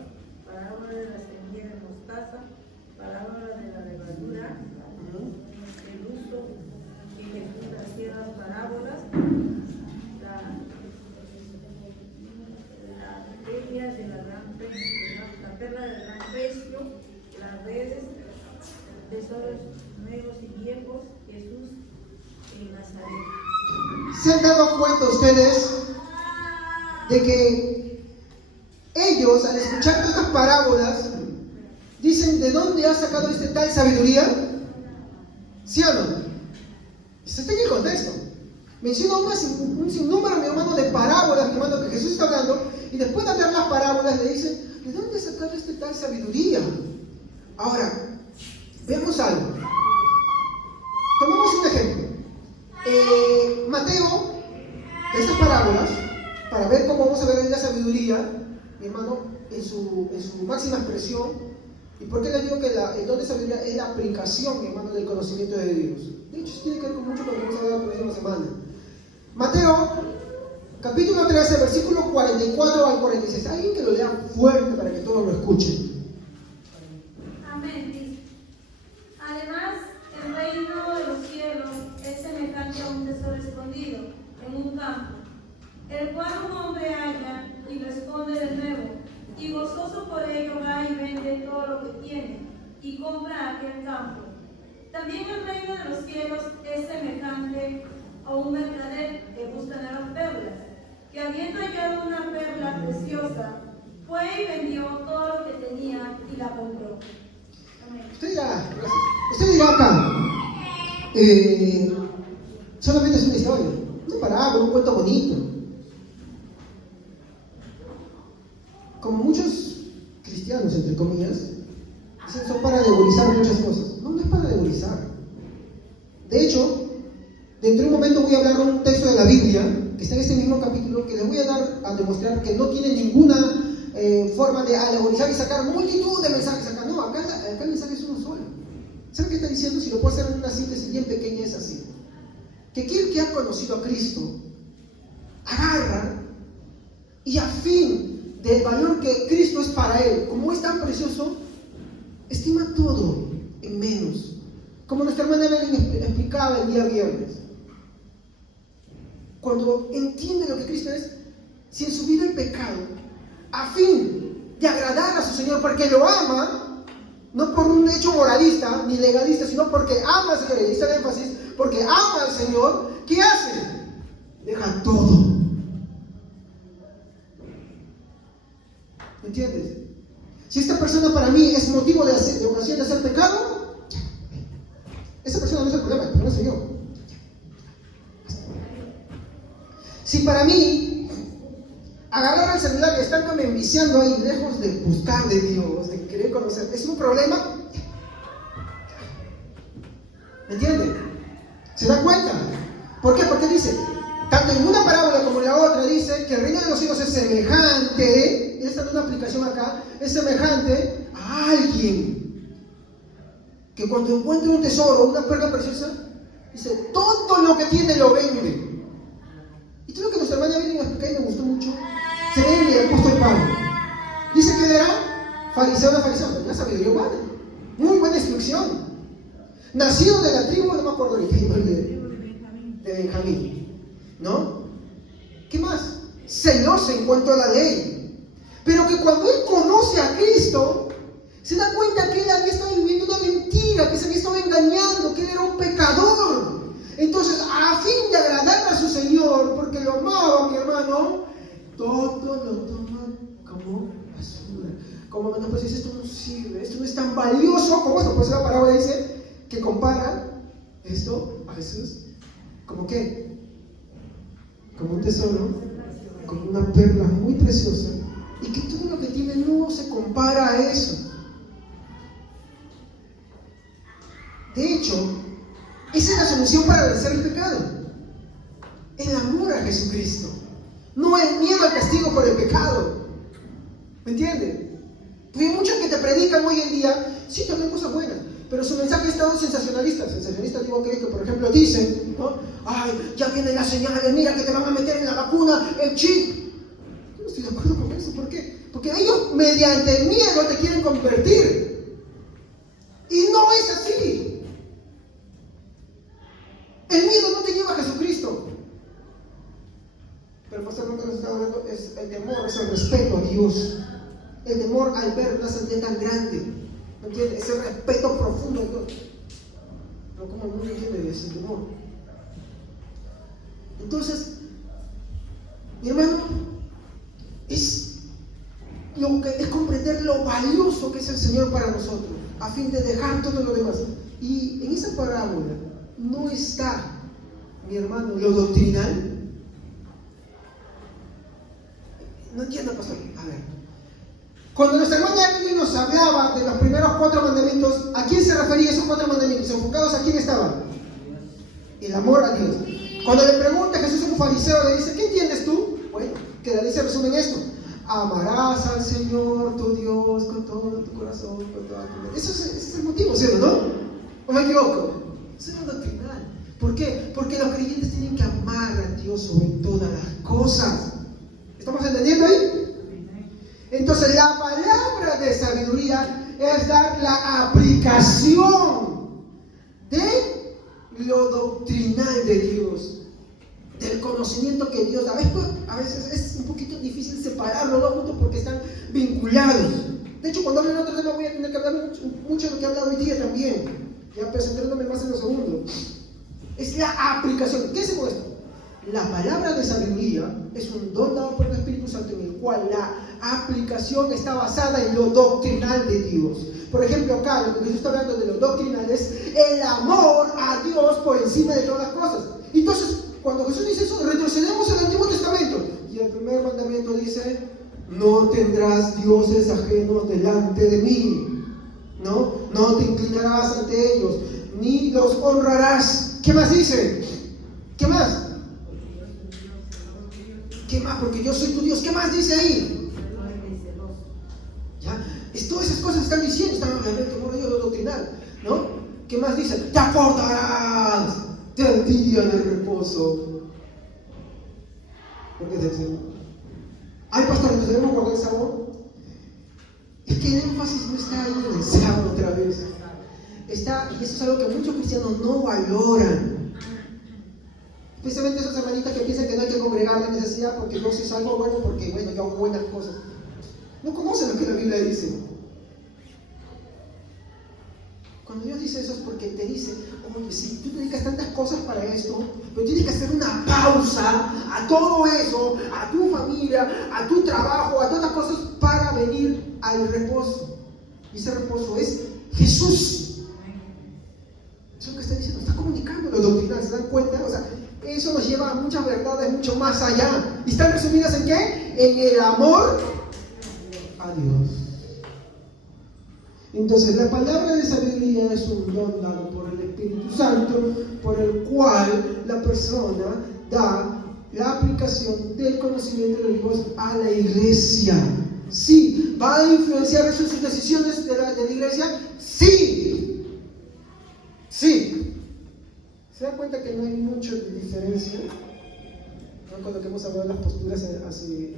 parábola de la semilla de mostaza, parábola de la levadura, el uso que Jesús hacía las parábolas, la feria de la perla del gran precio, las redes, tesoros nuevos y viejos, Jesús en Nazaret. ¿Se han dado cuenta ustedes de que ellos, al escuchar todas estas parábolas, dicen, ¿de dónde ha sacado este tal sabiduría? ¿Sí o no? Eso está en el contexto. Menciona un sinnúmero, mi hermano, de parábolas, mi hermano, que Jesús está hablando, y después de hablar las parábolas le dicen, ¿de dónde ha sacado este tal sabiduría? Ahora, veamos algo. Tomemos un ejemplo. Mateo, de estas parábolas, para ver cómo vamos a ver ahí la sabiduría, mi hermano, en su máxima expresión. ¿Y por qué les digo que el don de sabiduría es la aplicación, mi hermano, del conocimiento de Dios? De hecho, eso tiene que ver con mucho con lo que vamos a ver la próxima semana. Mateo, capítulo 13, versículo 44 al 46. Alguien que lo lea fuerte para que todos lo escuchen. Amén. Dice. Además, el reino de los cielos es semejante a un tesoro escondido en un campo, el cual un hombre halla y lo esconde de nuevo, y gozoso por ello va y vende todo lo que tiene, y compra aquel campo. También el reino de los cielos es semejante a un mercader que busca nuevas perlas, que habiendo hallado una perla preciosa, fue y vendió todo lo que tenía y la compró. Amén. Usted dirá acá, solamente es una historia, una parábola, un cuento bonito. Como muchos cristianos, entre comillas, dicen son para demonizar muchas cosas. No es para demonizar. De hecho, dentro de un momento voy a hablar de un texto de la Biblia, que está en este mismo capítulo, que les voy a dar a demostrar que no tiene ninguna forma de alegorizar y sacar multitud de mensajes acá. No, acá el mensaje es uno solo. ¿Saben qué está diciendo? Si lo puedo hacer en una síntesis bien pequeña, es así. Que aquel que ha conocido a Cristo agarra y a fin del valor que Cristo es para él, como es tan precioso, estima todo en menos. Como nuestra hermana Evelyn explicaba el día viernes. Cuando entiende lo que Cristo es, si en su vida hay pecado, a fin de agradar a su Señor, porque lo ama, no por un hecho moralista ni legalista, sino porque ama al Señor, y ahí está el énfasis, porque ama al Señor, ¿qué hace? Deja todo. ¿Entiendes? Si esta persona para mí es motivo de ocasión de hacer pecado, esa persona no es el problema soy yo. Si para mí agarrar el celular y estarme enviciando ahí, lejos de buscar de Dios, de querer conocer, es un problema, ¿Me entiende? ¿Se dan cuenta? ¿Por qué? Porque dice, tanto en una parábola como en la otra, dice que el reino de los cielos es semejante, esta es una aplicación acá, es semejante a alguien que cuando encuentra un tesoro, una perla preciosa, dice, todo lo que tiene lo vende. Y todo lo que nuestra hermana viene a explicar y me gustó mucho, se vende el apóstol Pablo. Dice que él era fariseo de fariseos, una sabiduría humana, muy buena instrucción. Nacido de la tribu, no me acuerdo ahorita, de Benjamín, ¿no? ¿Qué más? Celoso en cuanto a la ley. Pero que cuando él conoce a Cristo, se da cuenta que él había estado viviendo una mentira, que se había estado engañando, que él era un pecador. Entonces, a fin de agradar a su Señor, porque lo amaba, mi hermano, todo lo toma como basura. Como cuando pues dice, esto no sirve, esto no es tan valioso como esto. Pues la parábola dice que compara esto a Jesús como qué, como un tesoro, como una perla muy preciosa, y que todo lo que tiene no se compara a eso. De hecho, esa es la solución para vencer el pecado, el amor a Jesucristo, no el miedo al castigo por el pecado. ¿Me entienden? Porque hay muchos que te predican hoy en día, sí, también cosas buenas, pero su mensaje es todo sensacionalista. Sensacionalista digo que por ejemplo dicen, ¿no? Ay, ya vienen las señales, mira que te van a meter en la vacuna el chip. Yo no estoy de acuerdo con eso. ¿Por qué? Porque ellos mediante el miedo te quieren convertir. Y no es así. El miedo no te lleva a Jesucristo. Pero más lo que nos está hablando es el temor, es el respeto a Dios. El temor al ver una santidad tan grande. ¿Me entiendes? Ese respeto profundo a Dios. Pero como no entiende ese temor. Entonces, mi hermano, es comprender lo valioso que es el Señor para nosotros, a fin de dejar todo lo demás. Y en esa parábola no está, mi hermano, lo doctrinal. No entiendo, pastor. A ver. Cuando nuestra hermana Emily nos hablaba de los primeros 4 mandamientos, ¿a quién se refería esos 4 mandamientos? ¿Enfocados a quién estaban? El amor a Dios. Cuando le pregunta a Jesús a un fariseo, le dice, ¿qué entiendes tú? Bueno, que la ley se resume en esto. Amarás al Señor tu Dios con todo tu corazón, con toda tu mente. Ese es el motivo, ¿cierto? ¿No? ¿O me equivoco? Eso es lo doctrinal. ¿Por qué? Porque los creyentes tienen que amar a Dios sobre todas las cosas. ¿Estamos entendiendo ahí? Entonces la palabra de sabiduría es dar la aplicación de lo doctrinal de Dios, del conocimiento que Dios da. A veces es un poquito difícil separar los dos puntos porque están vinculados. De hecho, cuando hable en otro tema voy a tener que hablar mucho de lo que he hablado hoy día también, ya presentándome más en los segundos. Es la aplicación. ¿Qué es esto? La palabra de sabiduría es un don dado por el Espíritu Santo en el cual la aplicación está basada en lo doctrinal de Dios. Por ejemplo, acá lo que Jesús está hablando de lo doctrinal es el amor a Dios por encima de todas las cosas. Entonces, cuando Jesús dice eso, retrocedemos al Antiguo Testamento y el primer mandamiento dice: no tendrás dioses ajenos delante de mí, no te inclinarás ante ellos, ni los honrarás. ¿Qué más dice? ¿Qué más? ¿Qué más? Porque yo soy tu Dios. ¿Qué más dice ahí? ¿Ya? Todas esas cosas están diciendo, están hablando de lo doctrinal, ¿no? ¿Qué más dice? Te acordarás del día de reposo. ¿Por qué se dice? Ay, pastor, ¿nos debemos guardar el sábado? Es que el énfasis no está ahí en el sábado otra vez. Está, y eso es algo que muchos cristianos no valoran. Especialmente esas hermanitas que piensan que no hay que congregar la necesidad porque Dios es algo bueno, porque bueno, yo hago buenas cosas. No conocen lo que la Biblia dice. Cuando Dios dice eso es porque te dice: oye, si tú dedicas tantas cosas para esto, pero tienes que hacer una pausa a todo eso, a tu familia, a tu trabajo, a todas las cosas para venir al reposo. Y ese reposo es Jesús. Eso es lo que está diciendo, está comunicando lo doctrinal, ¿se dan cuenta? O sea, eso nos lleva a muchas verdades mucho más allá. ¿Y están resumidas en qué? En el amor a Dios. Entonces, la palabra de sabiduría es un don dado por el Espíritu Espíritu Santo por el cual la persona da la aplicación del conocimiento de Dios a la iglesia. Sí. ¿Va a influenciar eso en sus decisiones de la iglesia? Sí. Sí. ¿Se da cuenta que no hay mucha diferencia? ¿No? Con lo que hemos hablado de las posturas en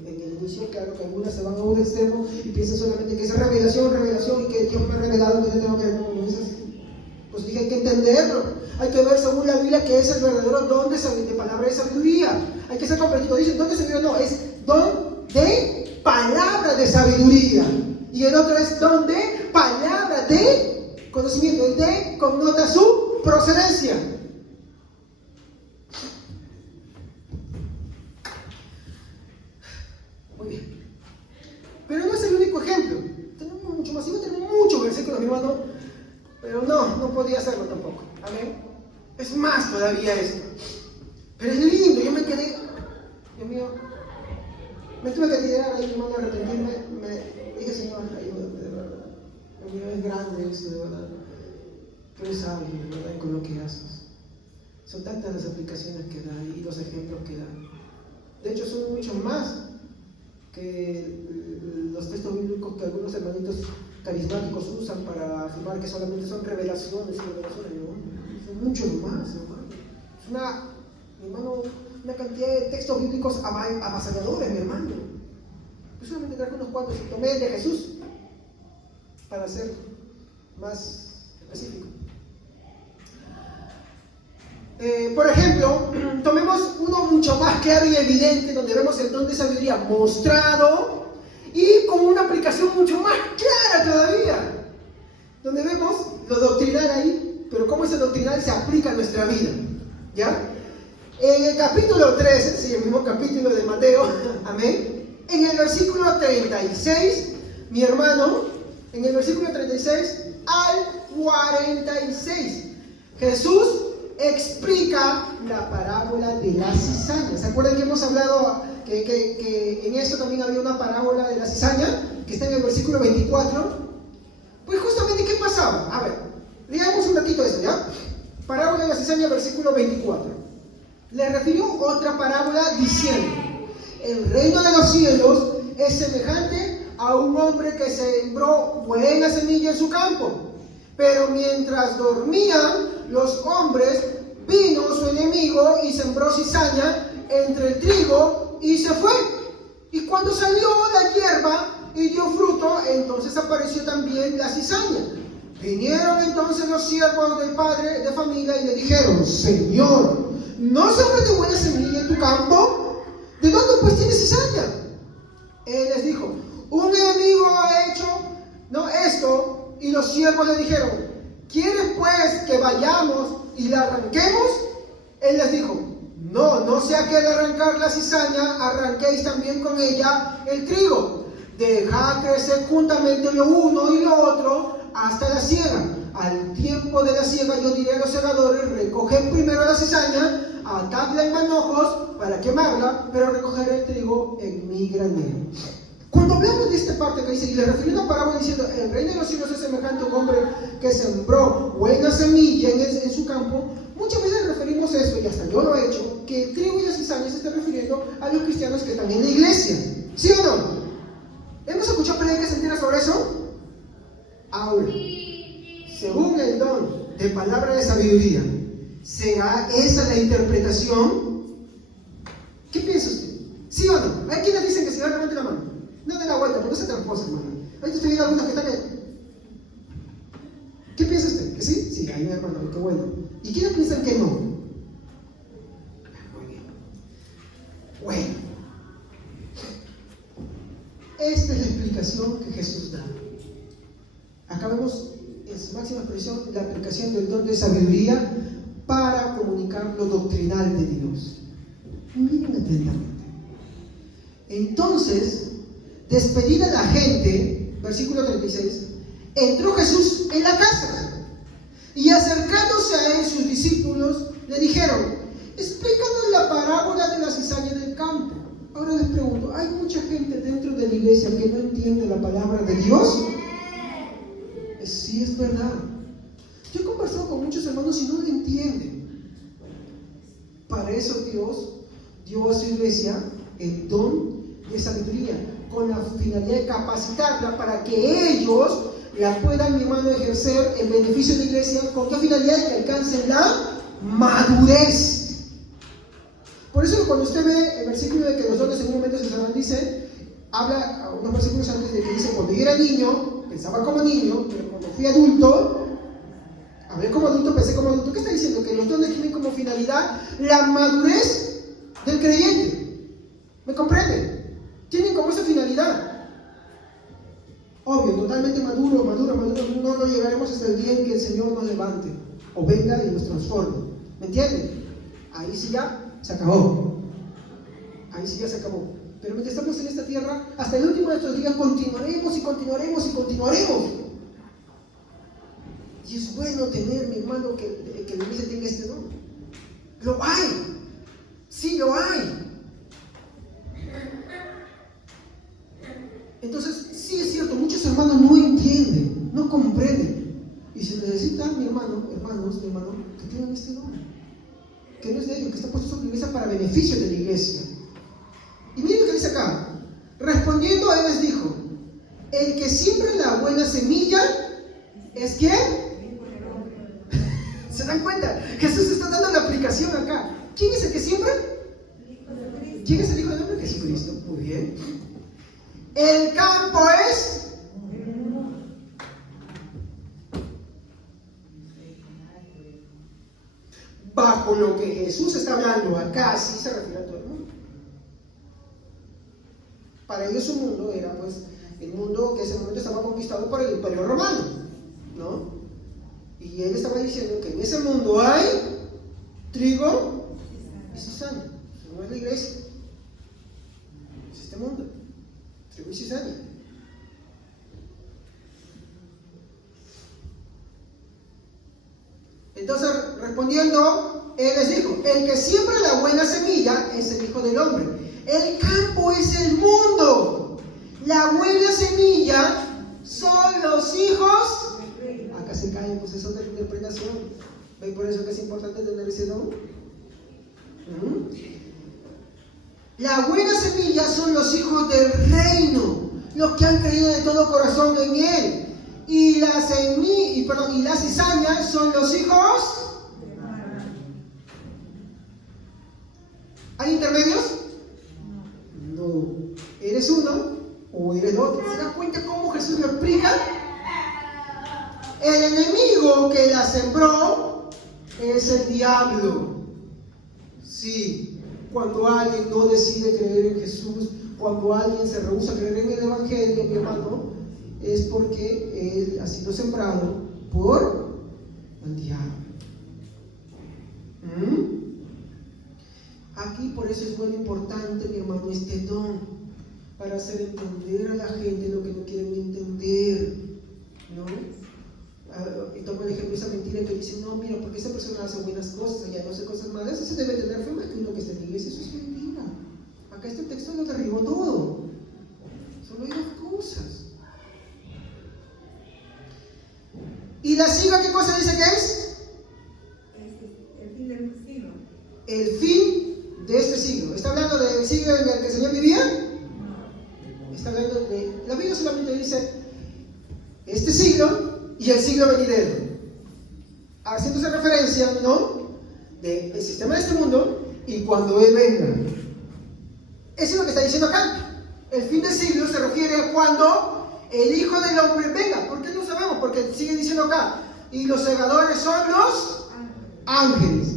el inicio, claro que algunas se van a un extremo y piensan solamente que es revelación y que Dios me ha revelado que yo tengo que ver con eso. Pues dije, hay que entenderlo, hay que ver según la Biblia que es el verdadero don de palabra de sabiduría. Hay que ser comprendido. Dicen don de sabiduría, no, es don de palabra de sabiduría. Y el otro es don de palabra de conocimiento. El de connota su procedencia. Muy bien. Pero no es el único ejemplo. Tenemos mucho más. Yo tengo muchos versículos, mi hermano, pero no podía hacerlo tampoco. Amén. Es más todavía esto. Pero es lindo. Yo me quedé, Dios mío, me tuve que tirar ahí, mi hermano, a arrepentirme. Me dije, Señor, ayúdame, de verdad. Dios mío, es grande esto, de verdad. Tú eres sabio, de verdad, con lo que haces. Son tantas las aplicaciones que da y los ejemplos que da. De hecho, son muchos más que los textos bíblicos que algunos hermanitos carismáticos usan para afirmar que solamente son revelaciones y revelaciones. ¿No? Son muchos más, hermano. Es una cantidad de textos bíblicos avasalladores, mi hermano. Yo solamente traje unos cuantos y tomé el de Jesús para ser más específico. Por ejemplo, tomemos uno mucho más claro y evidente, donde vemos el don de sabiduría mostrado y con una aplicación mucho más clara todavía, donde vemos lo doctrinal ahí, pero cómo ese doctrinal se aplica a nuestra vida, ¿ya? En el capítulo 13, sí, el mismo capítulo de Mateo, amén, en el versículo 36, mi hermano, en el versículo 36 al 46, Jesús explica la parábola de la cizaña. ¿Se acuerdan que hemos hablado que en esto también había una parábola de la cizaña que está en el versículo 24? Pues justamente, ¿qué pasaba? A ver, leamos un ratito esto, ¿ya? Parábola de la cizaña, versículo 24. Le refirió otra parábola diciendo: el reino de los cielos es semejante a un hombre que sembró buena semilla en su campo. Pero mientras dormían los hombres, vino su enemigo y sembró cizaña entre el trigo y se fue. Y cuando salió la hierba y dio fruto, entonces apareció también la cizaña. Vinieron entonces los siervos del padre de familia y le dijeron: Señor, ¿no sembraste buena semilla en tu campo? ¿De dónde pues tienes cizaña? Él les dijo: un enemigo ha hecho esto. Y los siervos le dijeron: ¿quieres pues que vayamos y la arranquemos? Él les dijo: no sea que al arrancar la cizaña arranquéis también con ella el trigo. Dejad crecer juntamente lo uno y lo otro hasta la siega. Al tiempo de la siega yo diré a los segadores: recoged primero la cizaña, atadla en manojos para quemarla, pero recogeré el trigo en mi granero. Cuando hablamos de esta parte que dice, y le refirió una parábola diciendo: el reino de los cielos es semejante a un hombre que sembró buena semilla en su campo, muchas veces referimos eso, y hasta yo lo he hecho, que el trigo y la cizaña se está refiriendo a los cristianos que están en la iglesia. ¿Sí o no? ¿Hemos escuchado predicas enteras sobre eso? Ahora, según el don de palabra de sabiduría, ¿será esa la interpretación? ¿Qué piensa usted? ¿Sí o no? Hay quienes dicen que sí, levante la mano. No den la vuelta, porque no se tramposa, hermano. Ahí estoy viendo algunos que están ahí. ¿Qué piensa usted? ¿Que sí? Sí, hay un hermano, qué bueno. ¿Y quiénes piensan que no? Muy bien. Bueno. Esta es la explicación que Jesús da. Acá vemos en su máxima expresión la aplicación del don de sabiduría para comunicar lo doctrinal de Dios. Miren atentamente. Entonces, despedida la gente, versículo 36, entró Jesús en la casa y acercándose a él sus discípulos le dijeron: explícanos la parábola de la cizaña del campo. Ahora les pregunto, ¿hay mucha gente dentro de la iglesia que no entiende la palabra de Dios? Sí, es verdad. Yo he conversado con muchos hermanos y no lo entienden. Para eso Dios dio a su iglesia el don de sabiduría, con la finalidad de capacitarla para que ellos la puedan, mi hermano, ejercer en beneficio de la iglesia. ¿Con qué finalidad? Que alcancen la madurez. Por eso cuando usted ve el versículo de que los dones en un momento se sabrán, dice, habla unos versículos antes de que dice, cuando yo era niño, pensaba como niño, pero cuando fui adulto, hablé como adulto, pensé como adulto. ¿Qué está diciendo? Que los dones tienen como finalidad la madurez del creyente. ¿Me comprenden? Tienen como esa finalidad. Obvio, totalmente maduro, no lo llegaremos hasta el día en que el Señor nos levante o venga y nos transforme. ¿Me entienden? Ahí sí ya se acabó. Ahí sí ya se acabó. Pero mientras estamos en esta tierra, hasta el último de estos días continuaremos y continuaremos y continuaremos. Y es bueno tener, mi hermano, que la iglesia tenga este don. Lo hay. Sí, lo hay. Entonces, sí es cierto, muchos hermanos no entienden, no comprenden. Y se necesita, mi hermano, que tengan este don. Que no es de ellos, que está puesto sobre la iglesia para beneficio de la iglesia. Y miren lo que dice acá. Respondiendo a él les dijo, el que siembra la buena semilla es ¿quién? ¿Se dan cuenta? Jesús está dando la aplicación acá. ¿Quién es el que siembra? ¿Quién es el Hijo del Hombre? Jesucristo. Muy bien. El campo es bajo lo que Jesús está hablando acá, sí se refiere a todo el mundo. Para ellos su mundo era pues el mundo que en ese momento estaba conquistado por el Imperio Romano, ¿no? Y él estaba diciendo que en ese mundo hay trigo y cizaña. Eso no es la iglesia, es este mundo. Trigo y cizaña. Entonces, respondiendo, él les dijo, el que siembra la buena semilla es el Hijo del Hombre. El campo es el mundo. La buena semilla son los hijos. Acá se caen, pues eso es de interpretación. ¿Ven por eso que es importante tener ese don? La buena semilla son los hijos del reino, los que han creído de todo corazón en él. Y la cizaña son los hijos. ¿Hay intermedios? No. ¿Eres uno o eres otro? ¿Se dan cuenta cómo Jesús lo explica? El enemigo que la sembró es el diablo. Sí, cuando alguien no decide creer en Jesús, cuando alguien se rehúsa a creer en el Evangelio, mi hermano, es porque él ha sido sembrado por el diablo. Aquí por eso es muy importante, mi hermano, este don, para hacer entender a la gente lo que no quieren entender, ¿no? Y toma el ejemplo de esa mentira que dicen, no, mira, porque esa persona hace buenas cosas, allá no hace cosas malas, eso se debe tener fe más que uno que está en la iglesia. Eso es mentira. Acá este texto lo derribó todo. Solo hay dos cosas. ¿Y la siga qué cosa dice que es? El fin del siglo. El fin de este siglo. ¿Está hablando del siglo en el que el Señor vivía? Está hablando de... La Biblia solamente dice este siglo y el siglo venidero, haciéndose referencia, ¿no?, del sistema de este mundo y cuando Él venga. Eso es lo que está diciendo acá. El fin del siglo se refiere a cuando el Hijo del Hombre venga. ¿Por qué no sabemos? Porque sigue diciendo acá, y los segadores son los ángeles.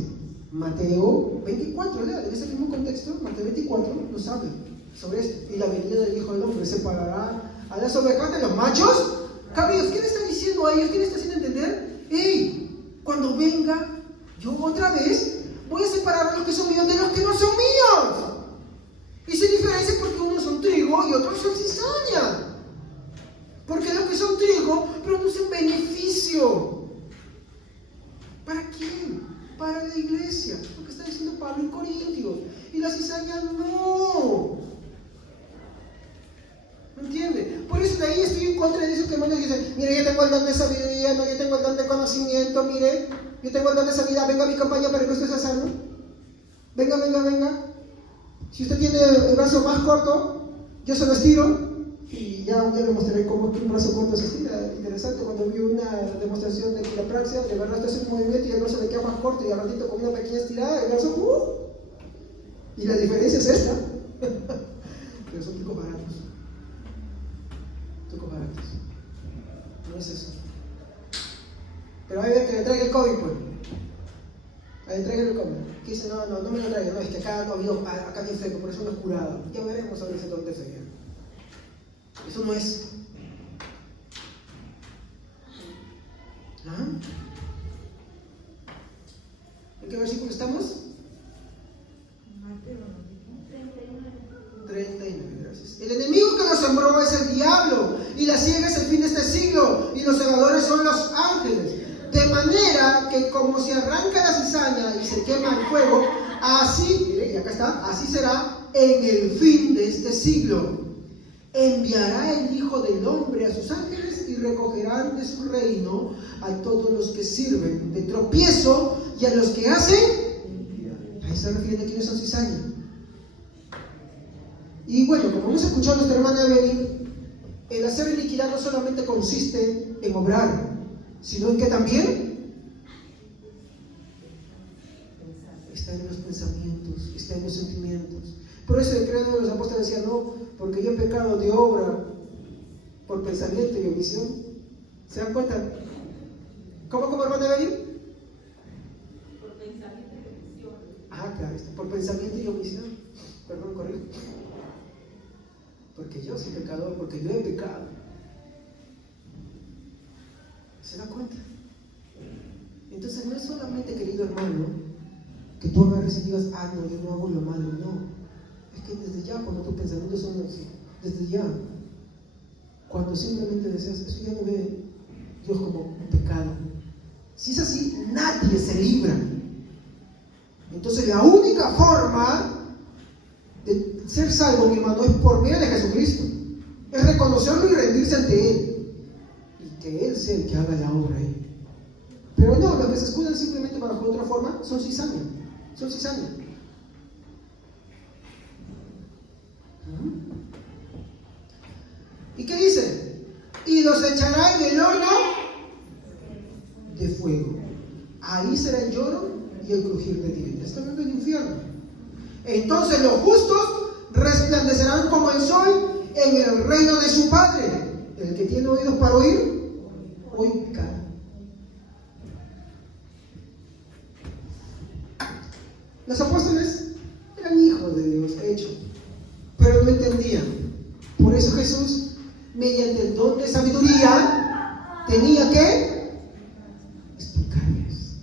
Mateo 24, ¿verdad? En ese mismo contexto, Mateo 24 nos habla sobre esto. Y la venida del Hijo del Hombre separará a las ovejas de los machos cabríos. ¿Qué le está diciendo a ellos? ¿Qué le está haciendo entender? ¡Ey! Cuando venga, yo otra vez voy a separar a los que son míos de los que no son míos. Y se diferencia porque unos son trigo y otros son cizaña. Porque los que son trigo producen beneficio. ¿Para quién? Para la iglesia. Lo que está diciendo Pablo en Corintios. Y la cizaña no. ¿Me entiende? Por eso de ahí estoy en contra de eso que hermanos que dice, mire, yo tengo el don de sabiduría, no, yo tengo el don de conocimiento, mire, yo tengo el don de sanidad, venga a mi campaña para que usted sea sano. Venga, venga, venga. Si usted tiene el brazo más corto, yo se lo estiro. Y ya un día le mostraré cómo un brazo corto se estira. Interesante, cuando vi una demostración de quiropraxia, de verdad hace un movimiento y el brazo le queda más corto y al ratito con una pequeña estirada, el brazo, y la diferencia es esta. Pero son trucos baratos. Trucos baratos. No es eso. Pero hay que le traiga el COVID, pues. Ahí traiga el COVID. Que dice, no me lo traiga, no, es que acá no habido, acá hay feo, por eso no es curado. Ya veremos a ver si dónde feo. Eso no es. ¿Ah? ¿En qué versículo estamos? 39, gracias. El enemigo que nos sembró es el diablo, y la ciega es el fin de este siglo, y los segadores son los ángeles. De manera que como se arranca la cizaña y se quema el fuego, así, mire, y acá está, así será en el fin de este siglo. Enviará el Hijo del Hombre a sus ángeles y recogerán de su reino a todos los que sirven de tropiezo y a los que hacen. Ahí está refiriendo a quienes son cizaña. Y bueno, como hemos escuchado nuestra hermana Evelyn, el hacer iniquidad no solamente consiste en obrar, sino en que también está en los pensamientos, está en los sentimientos. Por eso el credo de los apóstoles decía, no, porque yo he pecado de obra, por pensamiento y omisión. ¿Se dan cuenta? ¿Cómo hermana Evelyn? Por pensamiento y omisión. Ah, claro, por pensamiento y omisión. Perdón, corrijo. Porque yo soy pecador, porque yo he pecado. ¿Se da cuenta? Entonces no es solamente, querido hermano, que tú agarres y digas, no, yo no hago lo malo, no. Es que desde ya, cuando tus pensamientos son así, desde ya, cuando simplemente deseas, eso ya no ve Dios como un pecado. Si es así, nadie se libra. Entonces la única forma de ser salvo, mi hermano, es por medio de Jesucristo. Es reconocerlo y rendirse ante Él. Y que Él sea el que haga la obra ahí. Pero no, los que se escudan simplemente bajo otra forma son cizaña. Son cizaña. ¿Y qué dice? Y los echará en el horno de fuego. Ahí será el lloro y el crujir de dientes. Está hablando del infierno. Entonces los justos resplandecerán como el sol en el reino de su Padre. El que tiene oídos para oír, oiga. Los apóstoles eran hijos de Dios, hechos, pero no entendían. Por eso Jesús, mediante el don de sabiduría, tenía que explicarles,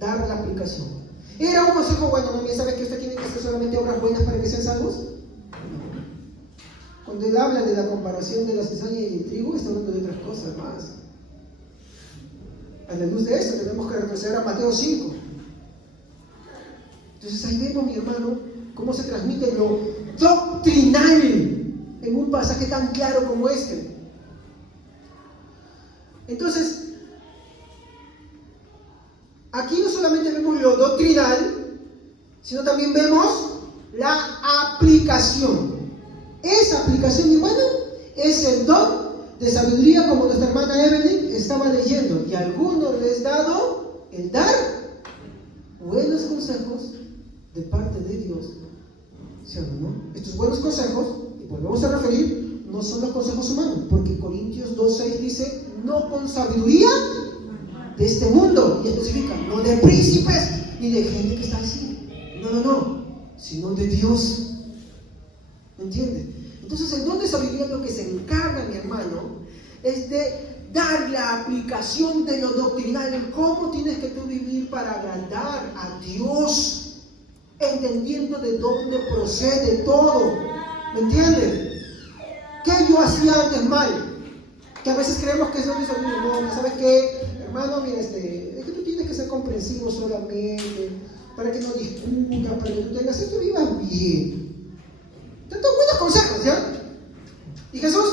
dar la aplicación. ¿Era un consejo bueno? ¿No? ¿Sabes que usted tiene que hacer solamente obras buenas para que sean salvos? Cuando él habla de la comparación de la cizaña y el trigo, está hablando de otras cosas más. A la luz de esto tenemos que retroceder a Mateo 5. Entonces ahí vemos, mi hermano, cómo se transmite lo doctrinal en un pasaje tan claro como este. Entonces, aquí no solamente vemos lo doctrinal, sino también vemos la aplicación. Esa aplicación, mi hermano, es el don de sabiduría, como nuestra hermana Evelyn estaba leyendo. Y a algunos les he dado el dar buenos consejos de parte de Dios. ¿Sí o no? Estos buenos consejos, y volvemos a referir, no son los consejos humanos, porque Corintios 2:6 dice, no con sabiduría de este mundo, y especifica, no de príncipes ni de gente que está así, no, sino de Dios. ¿Me entiendes? Entonces el don de sabiduría, lo que se encarga, mi hermano, es de dar la aplicación de lo doctrinal, en cómo tienes que tú vivir para agradar a Dios, entendiendo de dónde procede todo. ¿Me entiendes? ¿Qué yo hacía antes mal? Que a veces creemos que es don de sabiduría. No, ¿sabes qué? Hermano, mira, es que tú tienes que ser comprensivo solamente, para que no discutas, para que tú tengas esto, vivas bien. Tantos buenos consejos, ¿ya? ¿Y Jesús?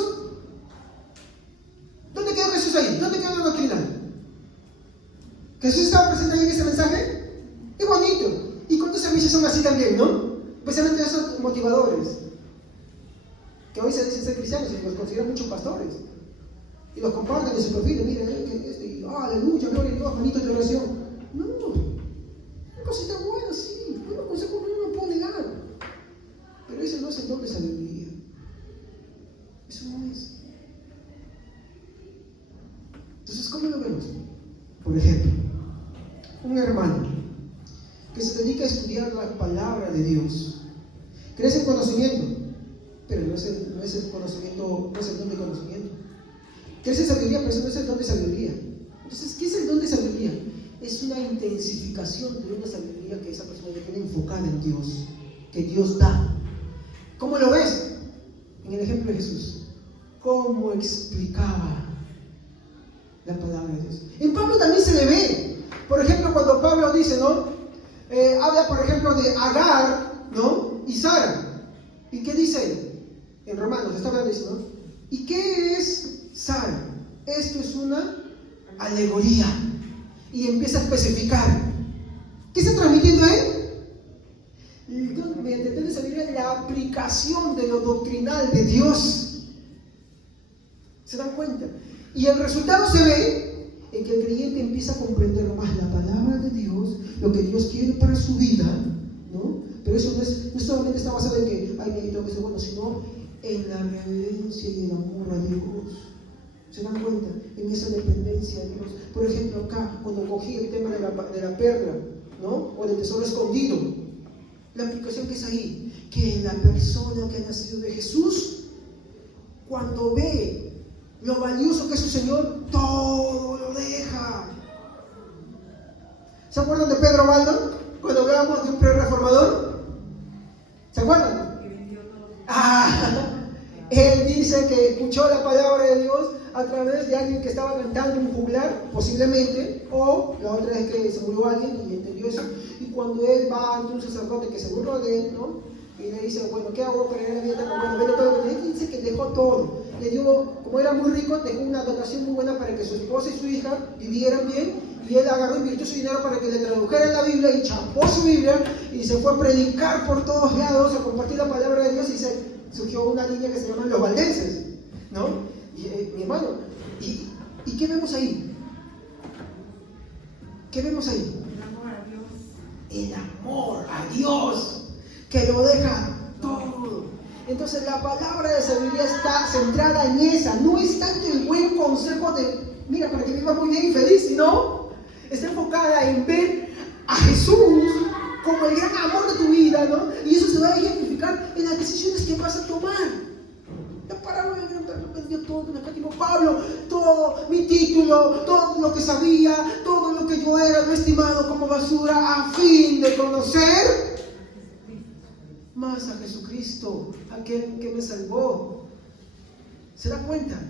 servicios son así también, ¿no? Especialmente esos motivadores, que hoy se dicen ser cristianos y los consideran muchos pastores. Y los comparten en su perfil, miren, y aleluya, gloria a Dios, manitos de oración. No, una cosita buena, sí, buenos consejos no lo puedo negar. Pero ese no es el don de sabiduría. Eso no es. Entonces, ¿cómo lo vemos? Por ejemplo, un hermano que se dedica a estudiar la palabra de Dios, crece en conocimiento, pero no es el conocimiento, no es el don de conocimiento. Crece en sabiduría, pero eso no es el don de sabiduría. Entonces, ¿qué es el don de sabiduría? Es una intensificación de una sabiduría que esa persona ya tiene enfocada en Dios, que Dios da. ¿Cómo lo ves? En el ejemplo de Jesús. ¿Cómo explicaba la palabra de Dios? En Pablo también se le ve. Por ejemplo, cuando Pablo dice, ¿no? Habla, por ejemplo, de Agar, ¿no? Y Sara. ¿Y qué dice? En Romanos, está hablando de eso, ¿no? ¿Y qué es Sara? Esto es una alegoría. Y empieza a especificar. ¿Qué está transmitiendo ahí? Mediante el don de sabiduría, la aplicación de lo doctrinal de Dios. ¿Se dan cuenta? Y el resultado se ve en que el creyente empieza a comprender más la palabra de Dios, lo que Dios quiere para su vida, ¿no? Pero eso no solamente está basado en que, ay, me tengo que ser bueno, sino en la reverencia y el amor a Dios. ¿Se dan cuenta? En esa dependencia de Dios. Por ejemplo, acá, cuando cogí el tema de la perla, ¿no? O del tesoro escondido, la aplicación que es ahí, que la persona que ha nacido de Jesús, cuando ve lo valioso que es su Señor, todo lo deja. ¿Se acuerdan de Pedro Baldo? Cuando hablamos de un pre-reformador. ¿Se acuerdan? Él dice que escuchó la palabra de Dios a través de alguien que estaba cantando un juglar, posiblemente, o la otra es que se murió alguien y entendió eso. Y cuando él va ante un sacerdote que se burló de él, ¿no? Y le dice, bueno, ¿qué hago para ir a la vida? Bueno, vende todo. Él dice que dejó todo. Le dio, como era muy rico, dejó una dotación muy buena para que su esposa y su hija vivieran bien. Y él agarró y invirtió su dinero para que le tradujeran la Biblia y chapó su Biblia y se fue a predicar por todos lados, a compartir la palabra de Dios, y surgió una línea que se llama los valdenses, ¿no? Y mi hermano, ¿y qué vemos ahí? ¿Qué vemos ahí? El amor a Dios. El amor a Dios, que lo deja todo. Entonces la palabra de sabiduría está centrada en esa. No es tanto el buen consejo de, mira, para que vivas muy bien y feliz, sino está enfocada en ver a Jesús como el gran amor de tu vida, ¿no? Y eso se va a ejemplificar en las decisiones que vas a tomar. La parábola del gran perro perdió todo, me dijo Pablo, todo mi título, todo lo que sabía, todo lo que yo era, lo he estimado como basura a fin de conocer más a Jesucristo, aquel que me salvó. ¿Se da cuenta?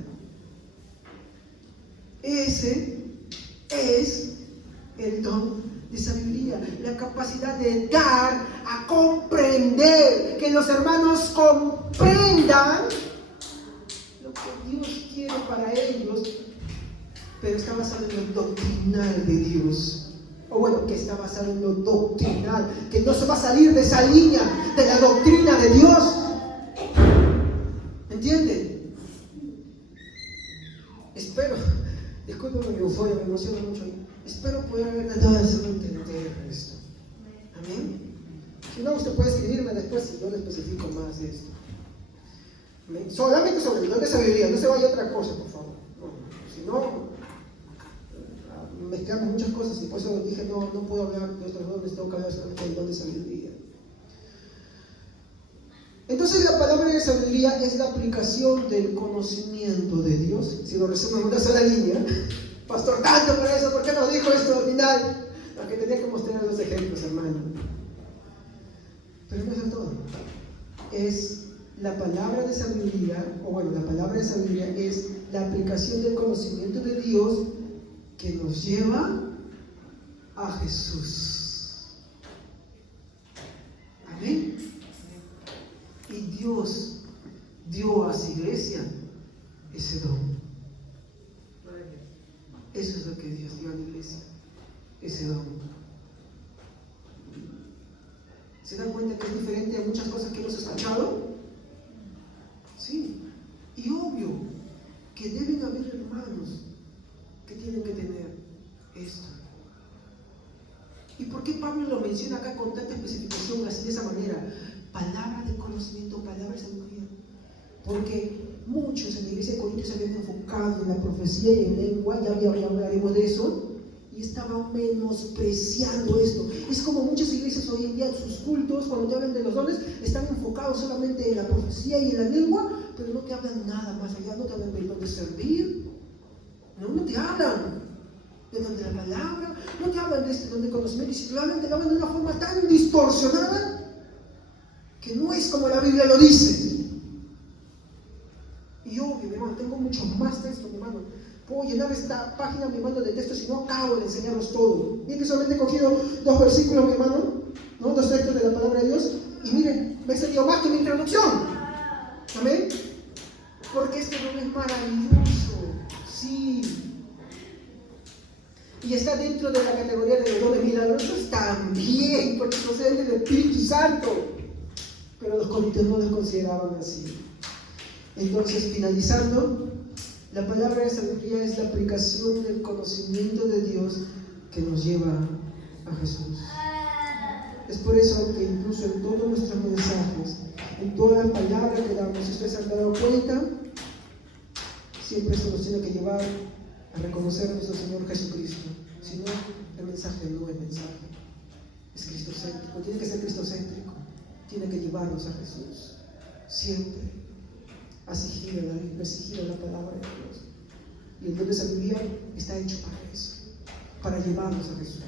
Ese es el don de sabiduría, la capacidad de dar a comprender, que los hermanos comprendan lo que Dios quiere para ellos, pero está basado en lo doctrinal de Dios. O bueno, que está basado en lo doctrinal, que no se va a salir de esa línea de la doctrina de Dios. ¿Entienden? Espero, discúlpenme mi euforia, me emociona mucho. Espero poder haberle dado a entender esto. Amén. Si no, usted puede escribirme después si yo le especifico más de esto. ¿Amén? Solamente sobre el don de sabiduría, no se vaya a otra cosa, por favor. No, si no, mezclamos muchas cosas y por eso dije no puedo hablar de otros dones, tengo que hablar solamente del don de sabiduría. Entonces la palabra de sabiduría es la aplicación del conocimiento de Dios. Si lo resumo en una sola línea, pastor, tanto para eso, ¿por qué nos dijo esto al final? Aunque tenía que mostrar los ejemplos, hermano. Pero no es todo. Es la palabra de sabiduría, o bueno, la palabra de sabiduría es la aplicación del conocimiento de Dios que nos lleva a Jesús. Amén. Y Dios dio a su iglesia ese don. Eso es lo que Dios dio a la iglesia, ese don. ¿Se dan cuenta que es diferente a muchas cosas que hemos escuchado? Sí. Y obvio que deben haber hermanos que tienen que tener esto. ¿Y por qué Pablo lo menciona acá con tanta especificación, así de esa manera? Palabra de conocimiento, palabra de sabiduría. Porque muchos en la iglesia de Corintios se habían enfocado en la profecía y en lengua, ya hablaremos de eso, y estaban menospreciando esto. Es como muchas iglesias hoy en día en sus cultos, cuando te hablan de los dones, están enfocados solamente en la profecía y en la lengua, pero no te hablan nada más allá, no te hablan del don de servir, no te hablan del don de la palabra, no te hablan de este don de conocimiento, y si te hablan de una forma tan distorsionada que no es como la Biblia lo dice. Y obvio, mi hermano, tengo mucho más texto, mi hermano. Puedo llenar esta página, mi hermano, de textos y no acabo de enseñarlos todo. Bien que solamente he cogido 2 versículos, mi hermano, ¿no? 2 textos de la palabra de Dios. Y miren, me he salido más que mi introducción. ¿Amén? Porque este don es maravilloso. Sí. Y está dentro de la categoría de los dones milagrosos también, porque proceden del Espíritu Santo. Pero los corintios no los consideraban así. Entonces, finalizando, la palabra de sabiduría es la aplicación del conocimiento de Dios que nos lleva a Jesús. Es por eso que incluso en todos nuestros mensajes, en toda la palabra que damos, si ustedes se han dado cuenta, siempre se nos tiene que llevar a reconocer a nuestro Señor Jesucristo. Si no, el mensaje no es mensaje. Es cristocéntrico, tiene que ser cristocéntrico, tiene que llevarnos a Jesús. Siempre. Así gira la Biblia, así gira la palabra de Dios. Y el don de sabiduría está hecho para eso, para llevarnos a Jesús.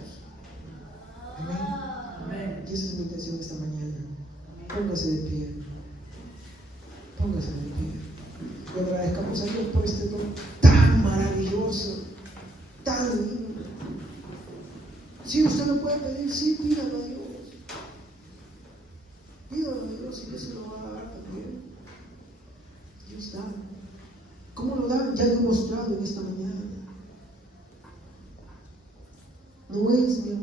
Amén. Y esa es mi intención esta mañana. Póngase de pie. Póngase de pie. Le agradezcamos a Dios por este don tan maravilloso, tan lindo. Si usted lo puede pedir, sí, pídalo a Dios. Pídalo a Dios y Dios se lo va a dar también. Dios da. ¿Cómo lo da? Ya lo he mostrado en esta mañana. No es, mi hermano.